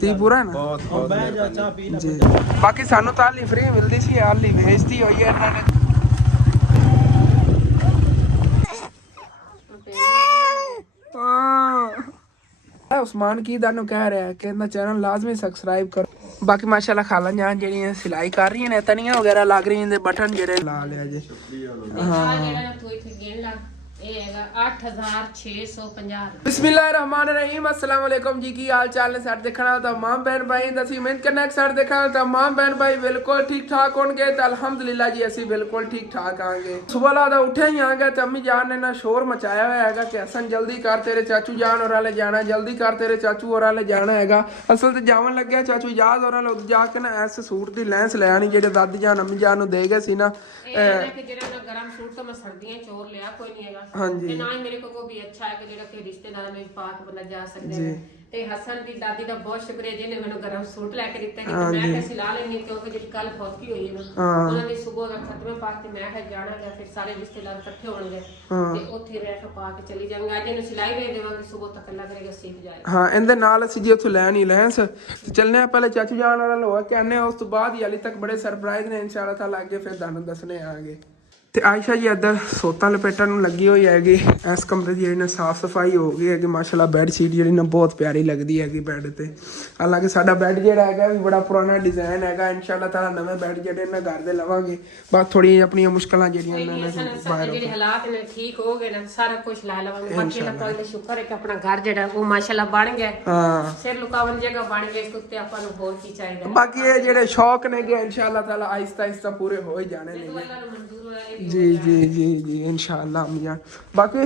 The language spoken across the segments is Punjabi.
ਤੀ ਪੂਰਾ ਨਾ ਜੀ। ਬਾਕੀ ਸਾਨੂੰ ਤਾਂ ਹਾਲੀ ਫ੍ਰੀ ਮਿਲਦੀ ਸੀ, ਹਾਲੀ ਵੇਚਤੀ ਹੋਈ ਹੈ ਇਹਨਾਂ ਨੇ। ਉਸਮਾਨ ਕੀ ਤੁਹਾਨੂੰ ਕਹਿ ਰਿਹਾ ਕਹਿੰਦਾ ਚੈਨਲ ਲਾਜ਼ਮੀ ਸਬਸਕ੍ਰਾਈਬ ਕਰੋ। ਬਾਕੀ ਮਾਸ਼ਾਅੱਲਾ ਖਾਲਾ ਜਾਨ ਜਿਹੜੀਆਂ ਸਿਲਾਈ ਕਰ ਰਹੀਆਂ ਨੇ, ਤਨੀਆਂ ਵਗੈरह ਲੱਗ ਰਹੀਆਂ ਨੇ, ਬਟਨ ਜਿਹੜੇ ਲਾ ਲਿਆ ਜੇ। ਇਹ ਹੈਗਾ 8650 ਬਿਸਮਿल्लाहिर्रहमानिर्रहीम। अस्सलाम वालेकुम जी, की हाल चाल ने? सारे देखना तमाम बहन भाई दसी मिनट करना सारे देखना तमाम बहन भाई बिल्कुल ठीक ठाक होंगे तो अल्हम्दुलिल्लाह जी असी बिल्कुल ठीक ठाक आएंगे। सुबह लादा उठे ही आ गए तो अम्मी जान ने ना शोर मचाया हुआ है कि हसन जल्दी कर तेरे चाचू जान और वाले जाना, जल्दी कर तेरे चाचू और वाले जाना है। असल तो जावन लगे चाचू याद और वाले जाके ना ऐसे सूट की लैंस ले आनी जो दादी जान अम्मी जान दे गए सी ना। गरम सूट तो मैं सर्दियां चोर लिया कोई नहीं है हाँ जी, ना ही मेरे को वो भी अच्छा है कि जेड़ा कि रिश्तेदारां में पाक बंदा जा सकदा है। ते हसन दी दादी दा बहुत शुक्रिया जिन्हें मैंने गरम सूट लेके दिता कि मैं कैसे सिला लेनी क्योंकि जिस कल फौतगी हुई है ना उन्हां दी सुबह दा खत्मे पाक ते मैं है जाना है, फिर सारे रिश्तेदार इकट्ठे होणगे ते ओथे रह के पा के चली जावांगे। आज इन्हू सिलाई दे देवांगे, सुबह तक अल्लाह करेगा सीख जाए। हां इंदे नाल ਅਸੀਂ ਜੀ ਉੱਥੇ ਲੈਣ ਹੀ ਲੈਂਸ ਤੇ ਚੱਲਨੇ ਆ। ਪਹਿਲੇ ਚਾਚੂ ਜਾਨ ਵਾਲਾ ਲੋਆ ਕੇ ਆਨੇ, ਉਸ ਤੋਂ ਬਾਅਦ ਹੀ ਹਾਲੇ ਤੱਕ ਬੜੇ ਸਰਪ੍ਰਾਈਜ਼ ਨੇ ਇਨਸ਼ਾਅੱਲਾ ਤਾਲਾ ਅੱਗੇ ਫਿਰ ਤੁਹਾਨੂੰ ਦੱਸਣੇ ਆਗੇ। ਤੇ ਆਇਸ਼ਾ ਜੀ ਇੱਧਰ ਸੋਤਾਂ ਲਪੇਟਣ ਨੂੰ ਲੱਗੀ ਹੋਈ ਹੈਗੀ। ਇਸ ਕਮਰੇ ਦੀ ਜਿਹੜੀ ਨਾ ਸਾਫ਼ ਸਫਾਈ ਹੋ ਗਈ ਹੈਗੀ ਮਾਸ਼ਾਅੱਲਾ। ਬੈੱਡ ਸ਼ੀਟ ਜਿਹੜੀ ਨਾ ਬਹੁਤ ਪਿਆਰੀ ਲੱਗਦੀ ਹੈਗੀ ਬੈੱਡ ਤੇ। ਹਾਲਾਂਕਿ ਸਾਡਾ ਬੈੱਡ ਜਿਹੜਾ ਹੈਗਾ ਵੀ ਬੜਾ ਪੁਰਾਣਾ ਡਿਜ਼ਾਈਨ ਹੈਗਾ। ਇਨਸ਼ਾਅੱਲਾ ਤਾਲਾ ਨਵੇਂ ਬੈੱਡ ਜਿਹੜੇ ਨਾ ਘਰ ਦੇ ਲਵਾਂਗੇ। ਬਸ ਥੋੜੀ ਆਪਣੀਆਂ ਮੁਸ਼ਕਲਾਂ ਜਿਹੜੀਆਂ ਬਾਹਰ ਜਿਹੜੇ ਹਾਲਾਤ ਨੇ ਠੀਕ ਹੋ ਗਏ ਨਾ ਸਾਰਾ ਕੁਝ ਲੈ ਲਵਾਂਗੇ। ਬਾਕੀ ਅੱਲਾਹ ਤਾਲਾ ਦਾ ਸ਼ੁਕਰ ਹੈ ਕਿ ਆਪਣਾ ਘਰ ਜਿਹੜਾ ਉਹ ਮਾਸ਼ਾਅੱਲਾ ਬਣ ਗਿਆ। ਹਾਂ ਸਿਰ ਲੁਕਾਵਣ ਜਗ੍ਹਾ ਬਣ ਗਈ, ਇਸ ਉੱਤੇ ਆਪਾਂ ਨੂੰ ਹੋਰ ਕੀ ਚਾਹੀਦਾ। ਬਾਕੀ ਇਹ ਜਿਹੜੇ ਸ਼ੌਕ ਨੇਗੇ ਇਨਸ਼ਾਅੱਲਾ ਤਾਲਾ ਆਹਿਸਤਾ ਆਹਿਸਤਾ ਪੂਰੇ ਹੋ ਹੀ ਜਾਣੇ ਨੇ जी जी जी जी इंशाअल्लाह अम्मी जान। बाकी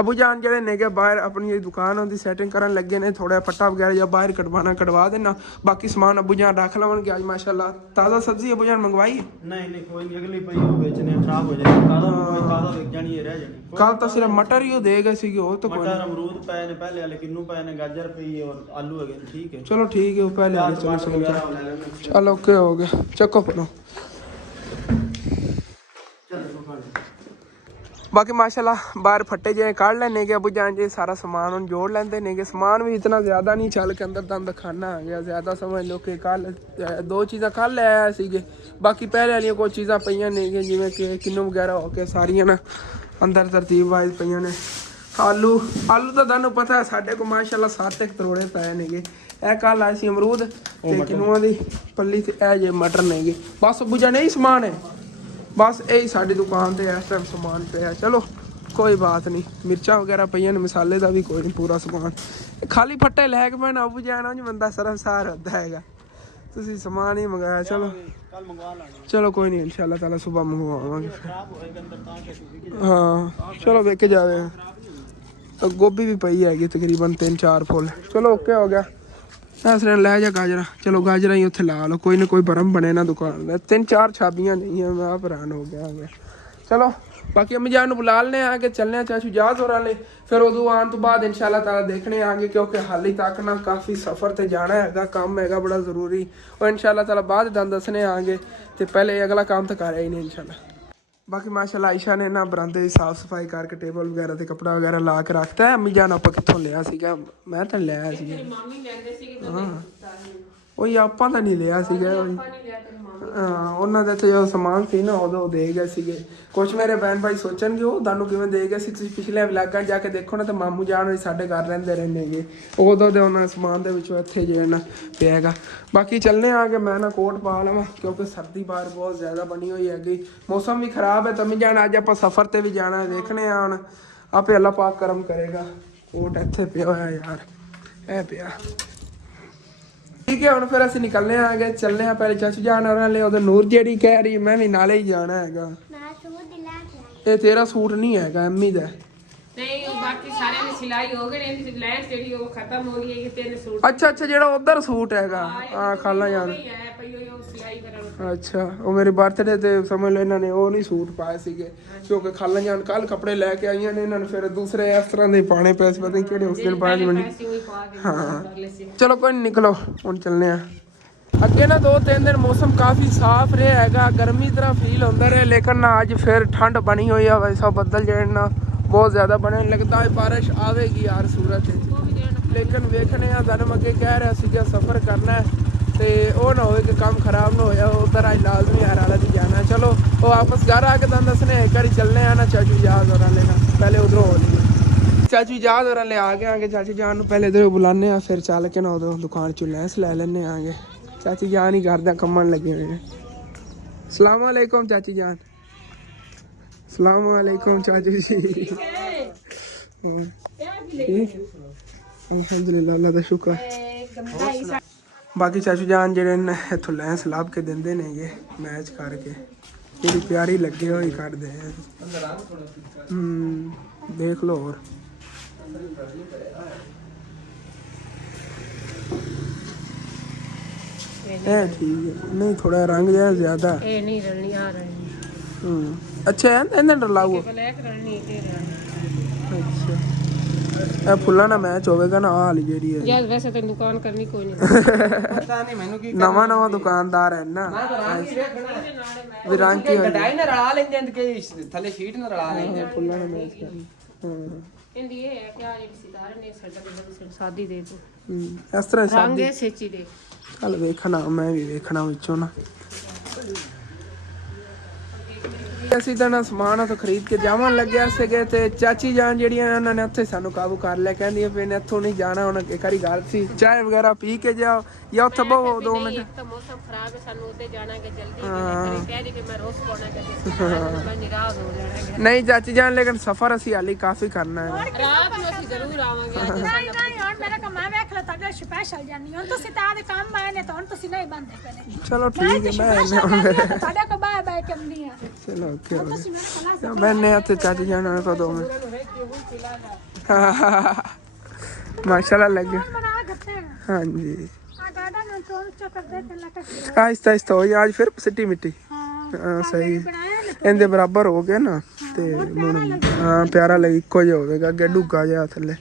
अबू जान जड़े नेगे बाहर अपनी दुकान होंदी सेटिंग करन लगे ने, थोड़ा पट्टा वगैरह या बाहर कटवाना कटवा देना। बाकी सामान अबू जान रख लवणगे। आज माशाअल्लाह ताज़ा सब्जी अबू जान मंगवाई नहीं कोई अगली पई हो बेचने खराब हो जाएगी, ताज़ा बिक जानी है रह जानी। कल तो सिर्फ मटर ही दे गए सीगे और तो कोई मटर अमरूद पे ने पहले वाले किन्नू पे ने गाजर पे और आलू है ठीक है। चलो ठीक है पहले चलो ओके हो गया चको पड़ो। बाकी माशाल्लाह बाहर फट्टे जो काढ़ लेने के अबू जान जी सारा सामान हम जोड़ लेंदे ने। समान भी इतना ज़्यादा नहीं चल के अंदर दंद खाना आ गया ज़्यादा समझ लो कि कल दो चीज़ा कल ले आया सीगे। बाकी पहले वाली कोई चीज़ा पईयां नहीं जिवें कि किन्नू वगैरह हो के सारियां ना अंदर तरतीब वाइज पईयां ने। आलू तो तुहानू पता है साढ़े को माशाल्लाह 7 करोड़े पे नेगे। ए कल आए सी अमरूद ते किन्नुआं दी पल्ली ते ए जे मटर नेगे। बस अबू जान यही समान है, बस यही साड़ी दुकान पे इस टाइम समान पे है। चलो कोई बात नहीं, मिर्चा वगैरह पईयां ने, मसाले का भी कोई नहीं, पूरा समान खाली फट्टे लैके मैं अबू जाना जी बंदा सरफसार होता है। तुसी समान ही मंगाया। चलो चलो कोई नहीं इंशाअल्लाह ताला सुबह मंगवावांगे। हाँ चलो वेखे जावे। गोभी भी पई हैगी तकरीबन 3-4 फुल। चलो ओके हो गया। लै जा गाजरा, चलो गाजरा ही उत्थे ला लो, कोई ना कोई भरम बने ना दुकान में। 3-4 छाबियां नहीं है, मैं हैरान हो गया। चलो बाकी अम्मी जान बुला लेने आगे चलने चाचू जाज और वाले फिर उदू आने तो बाद इंशाल्लाह ताला देखने आगे क्योंकि हाली तक ना काफ़ी सफ़र ते जाना हैगा, काम हैगा बड़ा ज़रूरी। और इंशाल्लाह ताला बाद दसने आगे तो पहले अगला काम तो कर ही नहीं इंशाल्लाह। बाकी माशाल्लाह आयशा ने ना बरामदे की साफ सफाई करके टेबल वगैरह ते कपड़ा वगैरह ला के रखता है। अम्मी जान आप कितों लिया सीगा? मैं तो लिया सीगा। ਉਹੀ ਆਪਾਂ ਤਾਂ ਨਹੀਂ ਲਿਆ ਸੀਗਾ। ਉਹਨਾਂ ਦੇ ਤੇ ਜੋ ਸਮਾਨ ਸੀ ਨਾ ਉਦੋਂ ਦੇ ਗਏ ਸੀਗੇ। ਕੁਛ ਮੇਰੇ ਭੈਣ ਭਾਈ ਸੋਚਣਗੇ ਉਹ ਤੁਹਾਨੂੰ ਕਿਵੇਂ ਦੇ ਗਏ ਸੀ। ਤੁਸੀਂ ਪਿਛਲੇ ਵਲਾਗਾਂ ਜਾ ਕੇ ਦੇਖੋ ਨਾ ਤਾਂ ਮਾਮੂ ਜਾਨ ਹੋਈ ਸਾਡੇ ਘਰ ਰਹਿੰਦੇ ਰਹਿੰਦੇਗੇ, ਉਦੋਂ ਦੇ ਉਹਨਾਂ ਸਮਾਨ ਦੇ ਵਿੱਚੋਂ ਇੱਥੇ ਜੇ ਨਾ ਪਿਆ ਹੈਗਾ। ਬਾਕੀ ਚੱਲਨੇ ਆ ਕੇ ਮੈਂ ਨਾ ਕੋਟ ਪਾ ਲਵਾਂ ਕਿਉਂਕਿ ਸਰਦੀ ਬਾਹਰ ਬਹੁਤ ਜ਼ਿਆਦਾ ਬਣੀ ਹੋਈ ਹੈਗੀ, ਮੌਸਮ ਵੀ ਖਰਾਬ ਹੈ। ਤਮੀ ਜਾਨ ਅੱਜ ਆਪਾਂ ਸਫ਼ਰ ਤੇ ਵੀ ਜਾਣਾ, ਦੇਖਣੇ ਆ ਹੁਣ ਆਪੇ ਅੱਲਾ ਪਾਕ ਕਰਮ ਕਰੇਗਾ। ਕੋਟ ਇੱਥੇ ਪਿਆ ਹੋਇਆ ਯਾਰ, ਇਹ ਪਿਆ ठीक है। हम फिर असं निकलने आ गए, चलने पहले चाचू जान और नूर जी कह रही मैं भी नाले ही जाना है। ये तेरा सूट नहीं है अम्मी दा? नहीं बाकी सारे ने सिलाई हो गई, लैस जेडी वो खत्म हो गई है। तीन सूट अच्छा जेड़ा उधर सूट हैगा हां खाला जान अच्छा वो मेरे बर्थडे ते समझ लो इन्होंने वो नहीं सूट पाए सीगे क्योंकि खाला जान कल कपड़े लेके आई ने इन्होंने फिर दूसरे इस तरह दे पाने पैसे पता नहीं केड़े उस दिन पाए मैंने। हां चलो कोई निकलो हुन चलने आ अगे ना 2-3 दिन मौसम काफ़ी साफ रहा है, गर्मी तरह फील होता रहा लेकिन ना अज फिर ठंड बनी हुई है। वैसा बदल जो ना बहुत ज़्यादा बने लगता है बारिश आवेगी यार सूरत ਲੇਕਿਨ ਵੇਖਣੇ ਆ ਤੁਹਾਨੂੰ ਅੱਗੇ ਕਹਿ ਰਿਹਾ ਸੀ ਕਿ ਸਫ਼ਰ ਕਰਨਾ ਹੈ ਤੇ ਉਹ ਨਾ ਹੋਵੇ ਕਿ ਕੰਮ ਖਰਾਬ ਨਾ ਹੋਇਆ ਉਧਰ ਅੱਜ ਲਾਜ਼ਮੀ ਹਰਾਲਾ ਦੀ ਜਾਣਾ। ਚਲੋ ਉਹ ਵਾਪਸ घर आके ਤੁਹਾਨੂੰ ਦੱਸਣੇ ਇੱਕ ਵਾਰੀ ਚੱਲਨੇ ਆ ਨਾ ਚਾਚੂ ਯਾਦ ਹੋ रहा पहले उधरों हो लिए चाचू याद हो रहा ले आ गए आगे चाचू जान पहले इधर बुलाने आ फिर चल के ना उधरों दुकान चो लैंस ले लेने आगे चाची जान ही करदे कम्मन लगे हुए हैं। सलाम वालेकुम चाची जान। सलाम वालेकुम चाचू जी। अल्हम्दुलिल्लाह अल्लाह दा शुक्र। बाकी चाचू जान जेडे ने इथों लैंस लाभ के देंदे ने ये मैच करके जेडी प्यारी लगे हुई कर दे। देख लो और ठीक है नहीं थोड़ा रंग जो ज्यादा ਇਹ ਨਹੀਂ ਰਲਣੀ ਆ ਰਲਣੀ अच्छा है इन्हें डरला वो ਬਲੈਕ ਰਲਣੀ ਤੇ अच्छा ਇਹ ਫੁੱਲਾਂ ਨਾਲ ਮੈਚ ਹੋਵੇਗਾ ਨਾ ਆਹ ਵਾਲੀ ਜਿਹੜੀ ਹੈ ਯਾਰ ਵੈਸੇ ਤਾਂ ਦੁਕਾਨ ਕਰਨੀ ਕੋਈ ਨਹੀਂ ਪਤਾ ਨਹੀਂ ਮੈਨੂੰ ਕੀ ਨਵਾਂ ਨਵਾਂ ਦੁਕਾਨਦਾਰ ਹੈ ਨਾ ਵੀ ਰੰਗ ਕੀ ਹੋਇਆ ਕਢਾਈ ਨਾਲ ਰਲਾ ਲੈਂਦੇ ਨੇ ਕਿ ਥੱਲੇ ਸ਼ੀਟ ਨਾਲ ਰਲਾ ਲੈਂਦੇ ਨੇ ਫੁੱਲਾਂ ਨਾਲ ਮੈਚ ਕਰਨੀ ਇਹਦੀ ਇਹ ਹੈ ਕਿ ਆ ਜਿਹੜੀ ਸਿਤਾਰੇ ਨੇ ਸਾਡਾ ਬੰਦਾ ਸਾਦੀ ਦੇ ਤੂੰ ਇਸ ਤਰ੍ਹਾਂ ਰੰਗ ਸਾਦੀ ਇਹ ਸੱਚੀ ਦੇ ਚੱਲ ਵੇਖਣਾ ਮੈਂ ਵੀ ਵੇਖਣਾ ਵਿੱਚੋਂ ਨਾ ਅਸੀਂ ਤਾਂ ਨਾ ਸਮਾਨ ਤੋਂ ਖਰੀਦ ਕੇ ਜਾਵਣ ਲੱਗਿਆ ਸੀਗੇ ਤੇ ਚਾਚੀ ਜਾਨ ਜਿਹੜੀਆਂ ਉਹਨਾਂ ਨੇ ਉੱਥੇ ਸਾਨੂੰ ਕਾਬੂ ਕਰ ਲਿਆ ਕਹਿੰਦੀਆਂ ਵੀ ਇੱਥੋਂ ਨਹੀਂ ਜਾਣਾ ਹੁਣ ਇੱਕ ਵਾਰੀ ਗੱਲ ਸੀ ਚਾਹ ਵਗੈਰਾ ਪੀ ਕੇ ਜਾਓ ਜਾਂ ਉੱਥੇ ਬਹੁ 2 ਮਿੰਟ ਇੱਕ ਤਾਂ ਮੌਸਮ ਖਰਾਬ ਹੈ ਸਾਨੂੰ ਉੱਤੇ ਜਾਣਾ ਕਿ ਜਲਦੀ ਕਰੇ ਕਹਿ ਦੇ ਕਿ ਮੈਂ ਰੋਸ ਪਾਉਣਾ ਕਿ ਮੈਂ ਨਿਰਾਸ਼ ਹੋ ਜਾਣਾ ਨਹੀਂ ਚਾਚੀ ਜਾਨ ਲੇਕਿਨ ਸਫ਼ਰ ਅਸੀਂ ਹਾਲੀ ਕਾਫੀ ਕਰਨਾ ਹੈ ਰਾਤ ਨੂੰ ਅਸੀਂ ਜ਼ਰੂਰ ਆਵਾਂਗੇ ਅੱਜ ਨਹੀਂ ਹੁਣ ਮੇਰਾ ਕੰਮ ਮੈਂ ਵੇਖ ਲਾ ਤੁਹਾਡੇ ਸਪੈਸ਼ਲ ਜਾਨੀ ਹੁਣ ਤੁਸੀਂ ਤਾਂ ਦੇ ਕੰਮ ਆਏ ਨੇ ਤਾਂ ਹੁਣ ਤੁਸੀਂ ਨਹੀਂ ਬੰਦੇ ਪਏ ਚਲੋ ਠੀਕ ਹੈ ਮੈਂ ਤੁਹਾਡੇ ਕੋ ਬਾਏ ਬਾਏ ਕੰਦੀ ਆ ਚਲੋ ਓਕੇ ਤੁਸੀਂ ਮੇਰੇ ਕੋਲ मैंने आते चाची जाना को 2 मिनट माशाल्लाह लग गया बना गते हाँ जी आ गार्डन में तो चक्कर दे ते लटक आहिस्ता आहिस्ता हो आज फिर सिटी मिट्टी हां सही बनाया ने इनके बराबर हो गया ना ते हाँ प्यारा लगे इको ही होगा अगे डुगा जा थले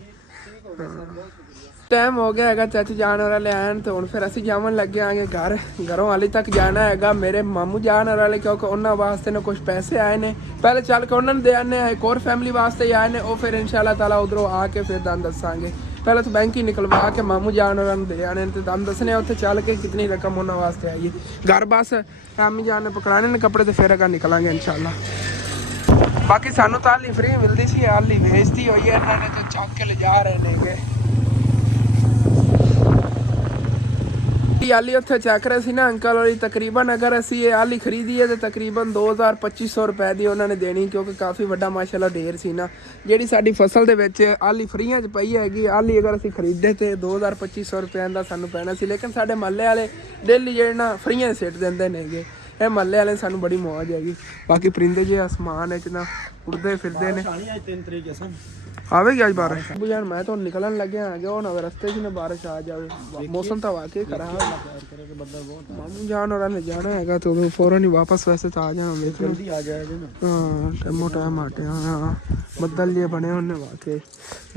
टाइम हो गया है चाची जान वाले आन तो हूँ फिर असी जावन लगे आगे घर घरों हाली तक जाना है मेरे मामू जान वाले क्योंकि उन्होंने वास्ते ने कुछ पैसे आए ने पहले चल के उन्होंने दे आने एक और फैमिली वास्ते ही आए ने वो फिर इंशाल्लाह ताला उधरों आके फिर दान दसांगे पहले तो बैंक ही निकलवा के मामू जान और दे आने तो दान दसने उत्थे चल के कितनी रकम उन्होंने वास्ते आई है घर बस अम्मी जान ने पकड़ाने ने कपड़े तो फिर अगर निकलांगे इंशाल्लाह बाकी सानू तो हाली फ्री मिलती सी हाली भेजती हुई है इन्होंने तो चक के ले जा रहे ने आली उत्थे चेक रहे सी ना अंकल और तकरीबन अगर असी ये आली खरीदी है तो तकरीबन 2000-2500 रुपए की उन्होंने देनी क्योंकि काफ़ी वड्डा माशाल्लाह ढेर सी ना ਜਿਹੜੀ ਸਾਡੀ ਫਸਲ ਦੇ ਵਿੱਚ ਆਲੀ ਫਰੀਆਂ 'ਚ ਪਈ ਹੈਗੀ ਆਲੀ ਅਗਰ ਅਸੀਂ ਖਰੀਦੇ ਤੇ 2000-2500 ਰੁਪਏ ਦਾ ਸਾਨੂੰ ਪੈਣਾ ਸੀ ਲੇਕਿਨ ਸਾਡੇ ਮਹੱਲੇ ਵਾਲੇ ਡੇਲੀ ਜਿਹੜੇ ਨਾ ਫਰੀਆਂ ਸਿੱਟ ਦਿੰਦੇ ਨੇਗੇ ਇਹ ਮਹੱਲੇ ਵਾਲੇ ਸਾਨੂੰ ਬੜੀ ਮੌਜ ਹੈਗੀ ਬਾਕੀ ਪਰਿੰਦੇ ਜੇ ਅਸਮਾਨ ਵਿੱਚ ਨਾ ਉੜਦੇ ਫਿਰਦੇ ਨੇ ਅੱਜ 3 ਤਰੀਕ ਹੈ आवेगी आज बारिश यार मैं तो निकलन लगे आगे हो ना रास्ते से ना बारिश आ जाए मौसम तो वाकई खराब है मामू जान और आने जाना है तो फौरन ही वापस वैसे तो आ जाना जल्दी आ जाएगा ना हाँ टाइमो टाइम आटे हाँ बदल जे बने उन्हें वाकई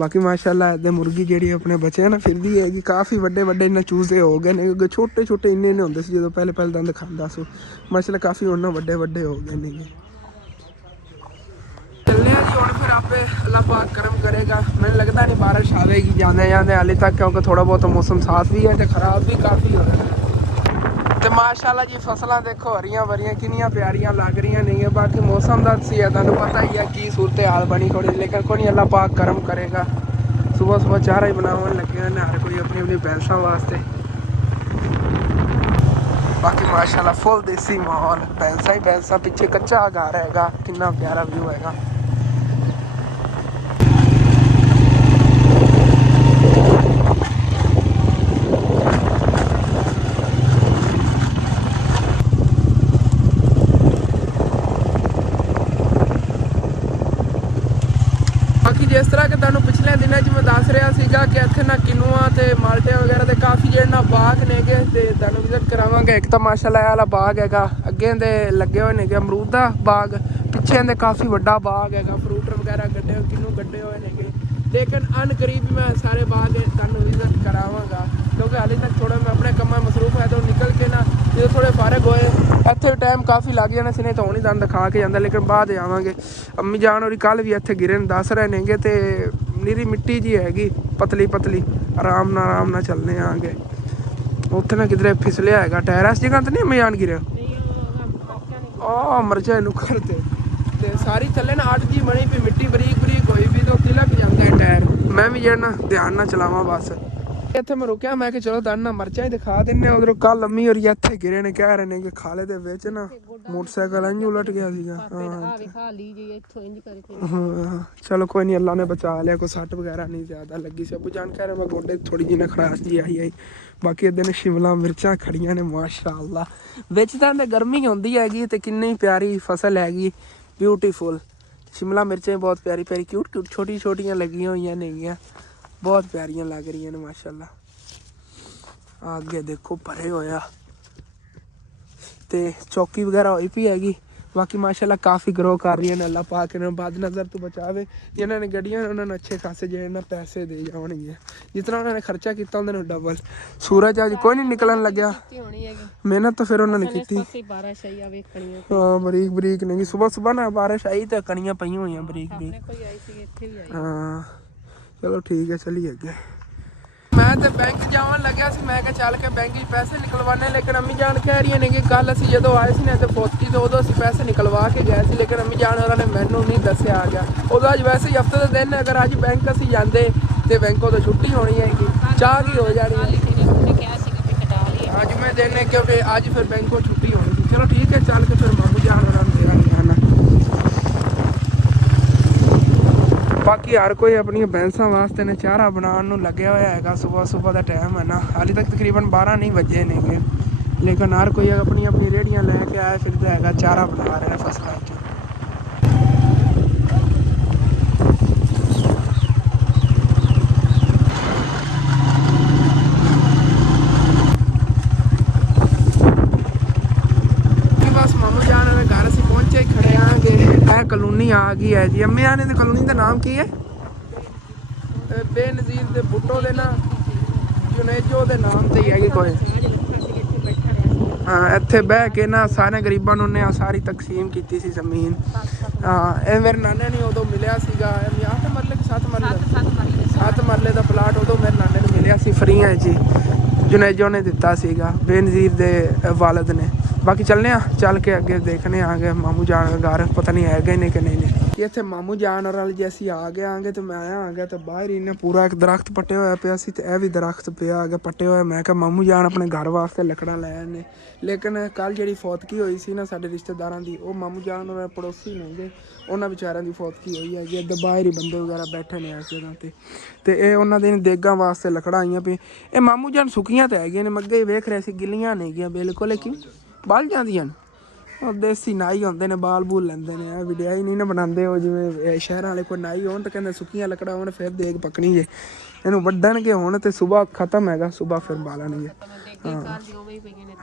बाकी माशाल्लाह इधर मुर्गी जेडी अपने बचे ना फिर भी हैगी काफ़ी वड्डे वड्डे इन्हें चूजे हो गए ने क्योंकि छोटे छोटे इन्ने नहीं होंगे जो पहले दंद खांदा सो माशाल्लाह काफ़ी उन्हें वड्डे वड्डे हो गए ने चलने जी और फिर आपे अल्लाह पाक करम करेगा मैंने लगता नहीं बारिश आवेगी जाने जाने हाले तक क्योंकि थोड़ा बहुत मौसम साफ भी है तो खराब भी काफ़ी हो रहा है तो माशाल्लाह जी फसलां देखो हरियां भरियां किनियां प्यारियां लग रही नहीं है बाकी मौसम का सी है तुहानूं पता ही है की सूरत हाल बनी थोड़ी लेकिन कोई नहीं अल्लाह पाक करम करेगा सुबह सुबह चारा ही बनावन लगे हैं हर कोई अपनी अपनी भैंसा वास्ते बाकी माशाल्लाह फुल देसी माहौल भैंसा ही भैंसा पीछे कच्चा घर हैगा कितना प्यारा व्यू हैगा जिस तरह के तुहानूं पिछले दिनों मैं दस रहा सीगा कि इत्थे ना किनुआ ते माल्टे वगैरह दे काफ़ी जेहड़े ना बाग नेगे ते तुहानूं विजिट करावांगे एक तो माशाल्लाह वाला बाग हैगा अगे दे लगे हुए नेगे अमरूद दा बाग पिछे दे काफ़ी वड्डा बाग हैगा फ्रूट वगैरह गड्डे किनू गड्डे हुए नेगे लेकिन अनकरीब मैं सारे बाग तुहानूं विजिट करावांगा क्योंकि हाले तक थोड़ा मैं अपने कम्मां मसरूफ है तो निकल के ना जो थोड़े फारग होए इत्थे टाइम काफ़ी लग जाना सी नहीं तो नहीं तुहानूं दिखा के जांदा लेकिन बाद आवांगे अम्मी जान होरी कल भी इत्थे गिरे दस रहे नेगे ते नीरी मिट्टी जी हैगी पतली पतली ਆਰਾਮ ਨਾਲ ਚੱਲਨੇ ਆਂਗੇ। ਉੱਥੇ ਨਾ ਕਿਧਰੇ ਫਿਸਲਿਆ ਹੈਗਾ ਟਾਇਰ, ਇਸ ਜਗ੍ਹਾ ਤੇ ਨਹੀਂ ਮਜਾਨ ਗਿਰਿਆ ਆ ਮਰਚਾ ਨੂੰ ਕਰਤੇ ਤੇ ਸਾਰੀ ਥੱਲੇ ਨਾ 8 ਜੀ ਬਣੀ ਵੀ ਮਿੱਟੀ ਬਰੀਕ ਬਰੀਕ ਹੋਈ ਵੀ ਤੇ ਉਹ ਤਿਲਕ ਜਾਂਦੇ ਟਾਇਰ। ਮੈਂ ਵੀ ਜਿਹੜਾ ਧਿਆਨ ਨਾਲ ਚਲਾਵਾਂ ਬਸ। ਇੱਥੇ ਮੈਂ ਰੁਕਿਆ, ਮੈਂ ਕਿ ਚਲੋ ਤੁਹਾਨੂੰ ਮਰਚਾਂ ਹੀ ਦਿਖਾ ਦਿੰਨੇ। ਉਧਰੋਂ ਕੱਲ ਅੰਮੀ ਔਰ ਇੱਥੇ ਗਿਰੇ ਨੇ, ਕਹਿ ਰਹੇ ਨੇ ਕਿ ਖਾਲੇ ਦੇ ਵਿੱਚ ਨਾ ਮੋਟਰਸਾਈਕਲ ਇੰਜ ਉਲਟ ਗਿਆ ਸੀਗਾ। ਹਾਂ ਚਲੋ ਕੋਈ ਨਹੀਂ, ਅੱਲਾ ਨੇ ਬਚਾ ਲਿਆ, ਕੋਈ ਸੱਟ ਵਗੈਰਾ ਨਹੀਂ ਜ਼ਿਆਦਾ ਲੱਗੀ ਸੀ। ਅਬੂ ਜਾਨ ਕਹਿ ਰਹੇ ਮੈਂ ਗੋਡੇ ਥੋੜੀ ਜਿਹੀ ਨਾ ਖਰਾਸ਼ ਜੀ ਆਈ। ਬਾਕੀ ਇਹਦੇ ਨੇ ਸ਼ਿਮਲਾ ਮਿਰਚਾਂ ਖੜੀਆਂ ਨੇ ਮਾਸ਼ਾਅੱਲਾ। ਵਿੱਚ ਤਾਂ ਗਰਮੀ ਹੁੰਦੀ ਹੈਗੀ ਤੇ ਕਿੰਨੀ ਪਿਆਰੀ ਫਸਲ ਹੈਗੀ, ਬਿਊਟੀਫੁਲ। ਸ਼ਿਮਲਾ ਮਿਰਚਾਂ ਵੀ ਬਹੁਤ ਪਿਆਰੀ ਪਿਆਰੀ ਕਿਊਟ ਕਿਊਟ ਛੋਟੀ ਛੋਟੀਆਂ ਲੱਗੀਆਂ ਹੋਈਆਂ ਨੇਗੀਆਂ, ਬਹੁਤ ਪਿਆਰੀਆਂ ਲੱਗ ਰਹੀਆਂ ਨੇ ਮਾਸ਼ਾਅੱਲਾ। ਅੱਗੇ ਦੇਖੋ ਭਰੇ ਹੋਇਆ ਤੇ ਚੌਕੀ ਵਗੈਰਾ ਹੋਈ ਪਈ ਹੈਗੀ। ਬਾਕੀ ਮਾਸ਼ਾਅੱਲਾ ਕਾਫੀ ਗਰੋ ਕਰ ਰਹੀਆਂ ਨੇ। ਅੱਲਾ ਪਾਕ ਇਹਨਾਂ ਨੂੰ ਬਦ ਨਜ਼ਰ ਤੋਂ ਬਚਾਵੇ। ਜਿਨ੍ਹਾਂ ਨੇ ਗੱਡੀਆਂ ਉਹਨਾਂ ਨੂੰ ਅੱਛੇ ਖਾਸੇ ਜਿਹੜੇ ਨਾ ਪੈਸੇ ਦੇ ਜਾਣਗੇ, ਜਿਤਨਾ ਉਹਨਾਂ ਨੇ ਖਰਚਾ ਕੀਤਾ ਉਹਦੇ ਨੂੰ ਡਬਲ। ਸੂਰਜ ਅੱਜ ਕੋਈ ਨਹੀਂ ਨਿਕਲਣ ਲੱਗਿਆ, ਮਿਹਨਤ ਤਾਂ ਫਿਰ ਉਹਨਾਂ ਨੇ ਕੀਤੀ। ਹਾਂ ਬਰੀਕ ਬਰੀਕ ਨਹੀਂ, ਸੁਬਹ ਨਾ ਬਾਰਿਸ਼ ਆਈ ਤੇ ਕਣੀਆਂ ਪਈਆਂ ਹੋਈਆਂ ਬਰੀਕ ਬਰੀਕ। ਹਾਂ ਚਲੋ ਠੀਕ ਹੈ, ਚਲੀਏ ਅੱਗੇ। ਮੈਂ ਤੇ ਬੈਂਕ ਜਾਣ ਲੱਗਿਆ ਸੀ, ਮੈਂ ਕਿਹਾ ਚੱਲ ਕੇ ਬੈਂਕ 'ਚ ਪੈਸੇ ਨਿਕਲਵਾਣੇ। ਲੇਕਿਨ ਅੰਮੀ ਜਾਨ ਕਹਿ ਰਹੀਆਂ ਨੇ ਕਿ ਕੱਲ ਅਸੀਂ ਜਦੋਂ ਆਏ ਸੀ ਨਾ ਤੇ ਫੋਤੀ ਤੋਂ ਉਦੋਂ ਅਸੀਂ ਪੈਸੇ ਨਿਕਲਵਾ ਕੇ ਗਏ ਸੀ। ਲੇਕਿਨ ਅੰਮੀ ਜਾਨ ਉਹਨਾਂ ਨੇ ਮੈਨੂੰ ਨਹੀਂ ਦੱਸਿਆ ਆ ਗਿਆ ਉਦੋਂ। ਅੱਜ ਵੈਸੇ ਹੀ ਹਫਤੇ ਦੇ ਦਿਨ, ਅਗਰ ਅੱਜ ਬੈਂਕ ਅਸੀਂ ਜਾਂਦੇ ਤੇ ਬੈਂਕੋਂ ਤੋਂ ਛੁੱਟੀ ਹੋਣੀ ਹੈਗੀ, ਚਾਹ ਕੀ ਹੋ ਜਾਣੀ ਅੱਜ ਮੈਂ ਦਿਨ, ਕਿਉਂਕਿ ਅੱਜ ਫਿਰ ਬੈਂਕੋਂ ਛੁੱਟੀ ਹੋਣੀ ਸੀ। ਚਲੋ ਠੀਕ ਹੈ, ਚੱਲ ਕੇ ਫਿਰ ਮਾਮੂ ਜਾਨ ਉਹਨਾਂ ਨੂੰ ਦੇਵਾਂਗੇ। ਬਾਕੀ ਹਰ ਕੋਈ ਆਪਣੀਆਂ ਬੈਂਸਾਂ ਵਾਸਤੇ ਨੇ ਚਾਰਾ ਬਣਾਉਣ ਨੂੰ ਲੱਗਿਆ ਹੋਇਆ ਹੈਗਾ। ਸੁਬਹ ਦਾ ਟਾਈਮ ਹੈ ਨਾ, ਹਾਲੇ ਤੱਕ ਤਕਰੀਬਨ 12 ਨਹੀਂ ਵੱਜੇ ਨੇਗੇ। ਲੇਕਿਨ ਹਰ ਕੋਈ ਆਪਣੀ ਰੇਹੜੀਆਂ ਲੈ ਕੇ ਆਇਆ ਫਿਰਦਾ ਹੈਗਾ, ਚਾਰਾ ਬਣਾ ਰਹੇ ਨੇ ਫਸਲਾਂ 'ਚ। ਬਸ ਮਾਮੂ ਜਾਨ ਵਾਲੇ ਘਰ ਅਸੀਂ ਪਹੁੰਚੇ ਹੀ ਖੜੇ ਆਂਗੇ। ਇਹ ਕਲੋਨੀ ਆ ਗਈ ਹੈ ਜੀ। ਅੰਮੀ ਆਨੇ ਦੀ ਕਲੋਨੀ ਦਾ ਨਾਮ ਕੀ ਹੈ? ਬੇਨਜ਼ੀਰ ਦੇ ਬੁੱਟੋ ਦੇ ਨਾ ਜੁਨੇਜੋ ਦੇ ਨਾਮ ਤੇ ਹੀ ਹੈਗੀ ਕੋਈ। ਹਾਂ ਇੱਥੇ ਬਹਿ ਕੇ ਨਾ ਸਾਰੇ ਗਰੀਬਾਂ ਨੂੰ ਨੇ ਸਾਰੀ ਤਕਸੀਮ ਕੀਤੀ ਸੀ ਜ਼ਮੀਨ। ਹਾਂ ਇਹ ਮੇਰੇ ਨਾਨੇ ਨੇ ਉਦੋਂ ਮਿਲਿਆ ਸੀਗਾ। 8 ਮਰਲੇ ਕਿ 7 ਮਰਲੇ 7 ਮਰਲੇ ਦਾ ਪਲਾਟ ਉਦੋਂ ਮੇਰੇ ਨਾਨੇ ਨੂੰ ਮਿਲਿਆ ਸੀ ਫਰੀਆਂ ਜੀ। ਜੁਨੇਜੋ ਨੇ ਦਿੱਤਾ ਸੀਗਾ, ਬੇਨਜ਼ੀਰ ਦੇ ਵਾਲਦ ਨੇ। ਬਾਕੀ ਚੱਲਨੇ ਆ, ਚੱਲ ਕੇ ਅੱਗੇ ਦੇਖਣੇ ਆਗੇ ਮਾਮੂ ਜਾਨ ਘਰ, ਪਤਾ ਨਹੀਂ ਹੈਗੇ ਨੇ ਕਿ ਨਹੀਂ ਨੇ। ਇੱਥੇ ਮਾਮੂ ਜਾਨ ਨਾਲ ਜੇ ਅਸੀਂ ਆ ਗਏ ਆਂਗੇ ਤੇ ਮੈਂ ਆ ਗਿਆ ਤੇ ਬਾਹਰ ਹੀ ਨੇ ਪੂਰਾ ਇੱਕ ਦਰਖਤ ਪੱਟਿਆ ਹੋਇਆ ਪਿਆ ਸੀ ਤੇ ਇਹ ਵੀ ਦਰਖਤ ਪਿਆ ਹੈਗਾ ਪੱਟਿਆ ਹੋਇਆ। ਮੈਂ ਕਿਹਾ ਮਾਮੂ ਜਾਨ ਆਪਣੇ ਘਰ ਵਾਸਤੇ ਲੱਕੜਾਂ ਲੈ ਆਏ। ਲੇਕਿਨ ਕੱਲ ਜਿਹੜੀ ਫੌਤਕੀ ਹੋਈ ਸੀ ਨਾ ਸਾਡੇ ਰਿਸ਼ਤੇਦਾਰਾਂ ਦੀ, ਉਹ ਮਾਮੂ ਜਾਨ ਉਹਨਾਂ ਪੜੋਸੀ ਨੇਗੇ, ਉਹਨਾਂ ਵਿਚਾਰਿਆਂ ਦੀ ਫੌਤਕੀ ਹੋਈ ਹੈਗੀ। ਅੱਗੇ ਬਾਹਰ ਹੀ ਬੰਦੇ ਵਗੈਰਾ ਬੈਠੇ ਨੇ ਇਸ ਜਗ੍ਹਾ ਤੇ ਇਹ ਉਹਨਾਂ ਦੇ ਦੇਗਾਂ ਵਾਸਤੇ ਲੱਕੜਾਂ ਆਈਆਂ ਪਈਆਂ। ਇਹ ਮਾਮੂ ਜਾਨ ਸੁੱਕੀਆਂ ਤਾਂ ਹੈਗੀਆਂ ਨੇ, ਮੈਂ ਅੱਗੇ ਵੇਖ ਰਿਹਾ ਸੀ ਗਿੱਲੀਆਂ ਨਹੀਂ ਗੀਆਂ ਬਿਲਕੁਲ। ਕਿ ਬਲ ਜਾਂਦੀਆਂ ਨੇ, ਉਹ ਦੇਸੀ ਨਾਈ ਹੁੰਦੇ ਨੇ, ਬਾਲ ਬੂਲ ਲੈਂਦੇ ਨੇ। ਇਹ ਵੀਡੀਓ ਹੀ ਨਹੀਂ ਨਾ ਬਣਾਉਂਦੇ ਉਹ, ਜਿਵੇਂ ਸ਼ਹਿਰਾਂ ਵਾਲੇ ਕੋਈ ਨਾਈ ਹੋਣ ਤਾਂ ਕਹਿੰਦੇ ਸੁੱਕੀਆਂ ਲੱਕੜਾਂ ਹੋਣ ਫਿਰ ਦੇਗ ਪੱਕਣੀ ਜੇ। ਇਹਨੂੰ ਵੱਢਣਗੇ ਹੁਣ ਤੇ ਸੁਬਾਹ ਖਤਮ ਹੈਗਾ, ਸੁਬਾਹ ਫਿਰ ਬਾਲਣਗੇ।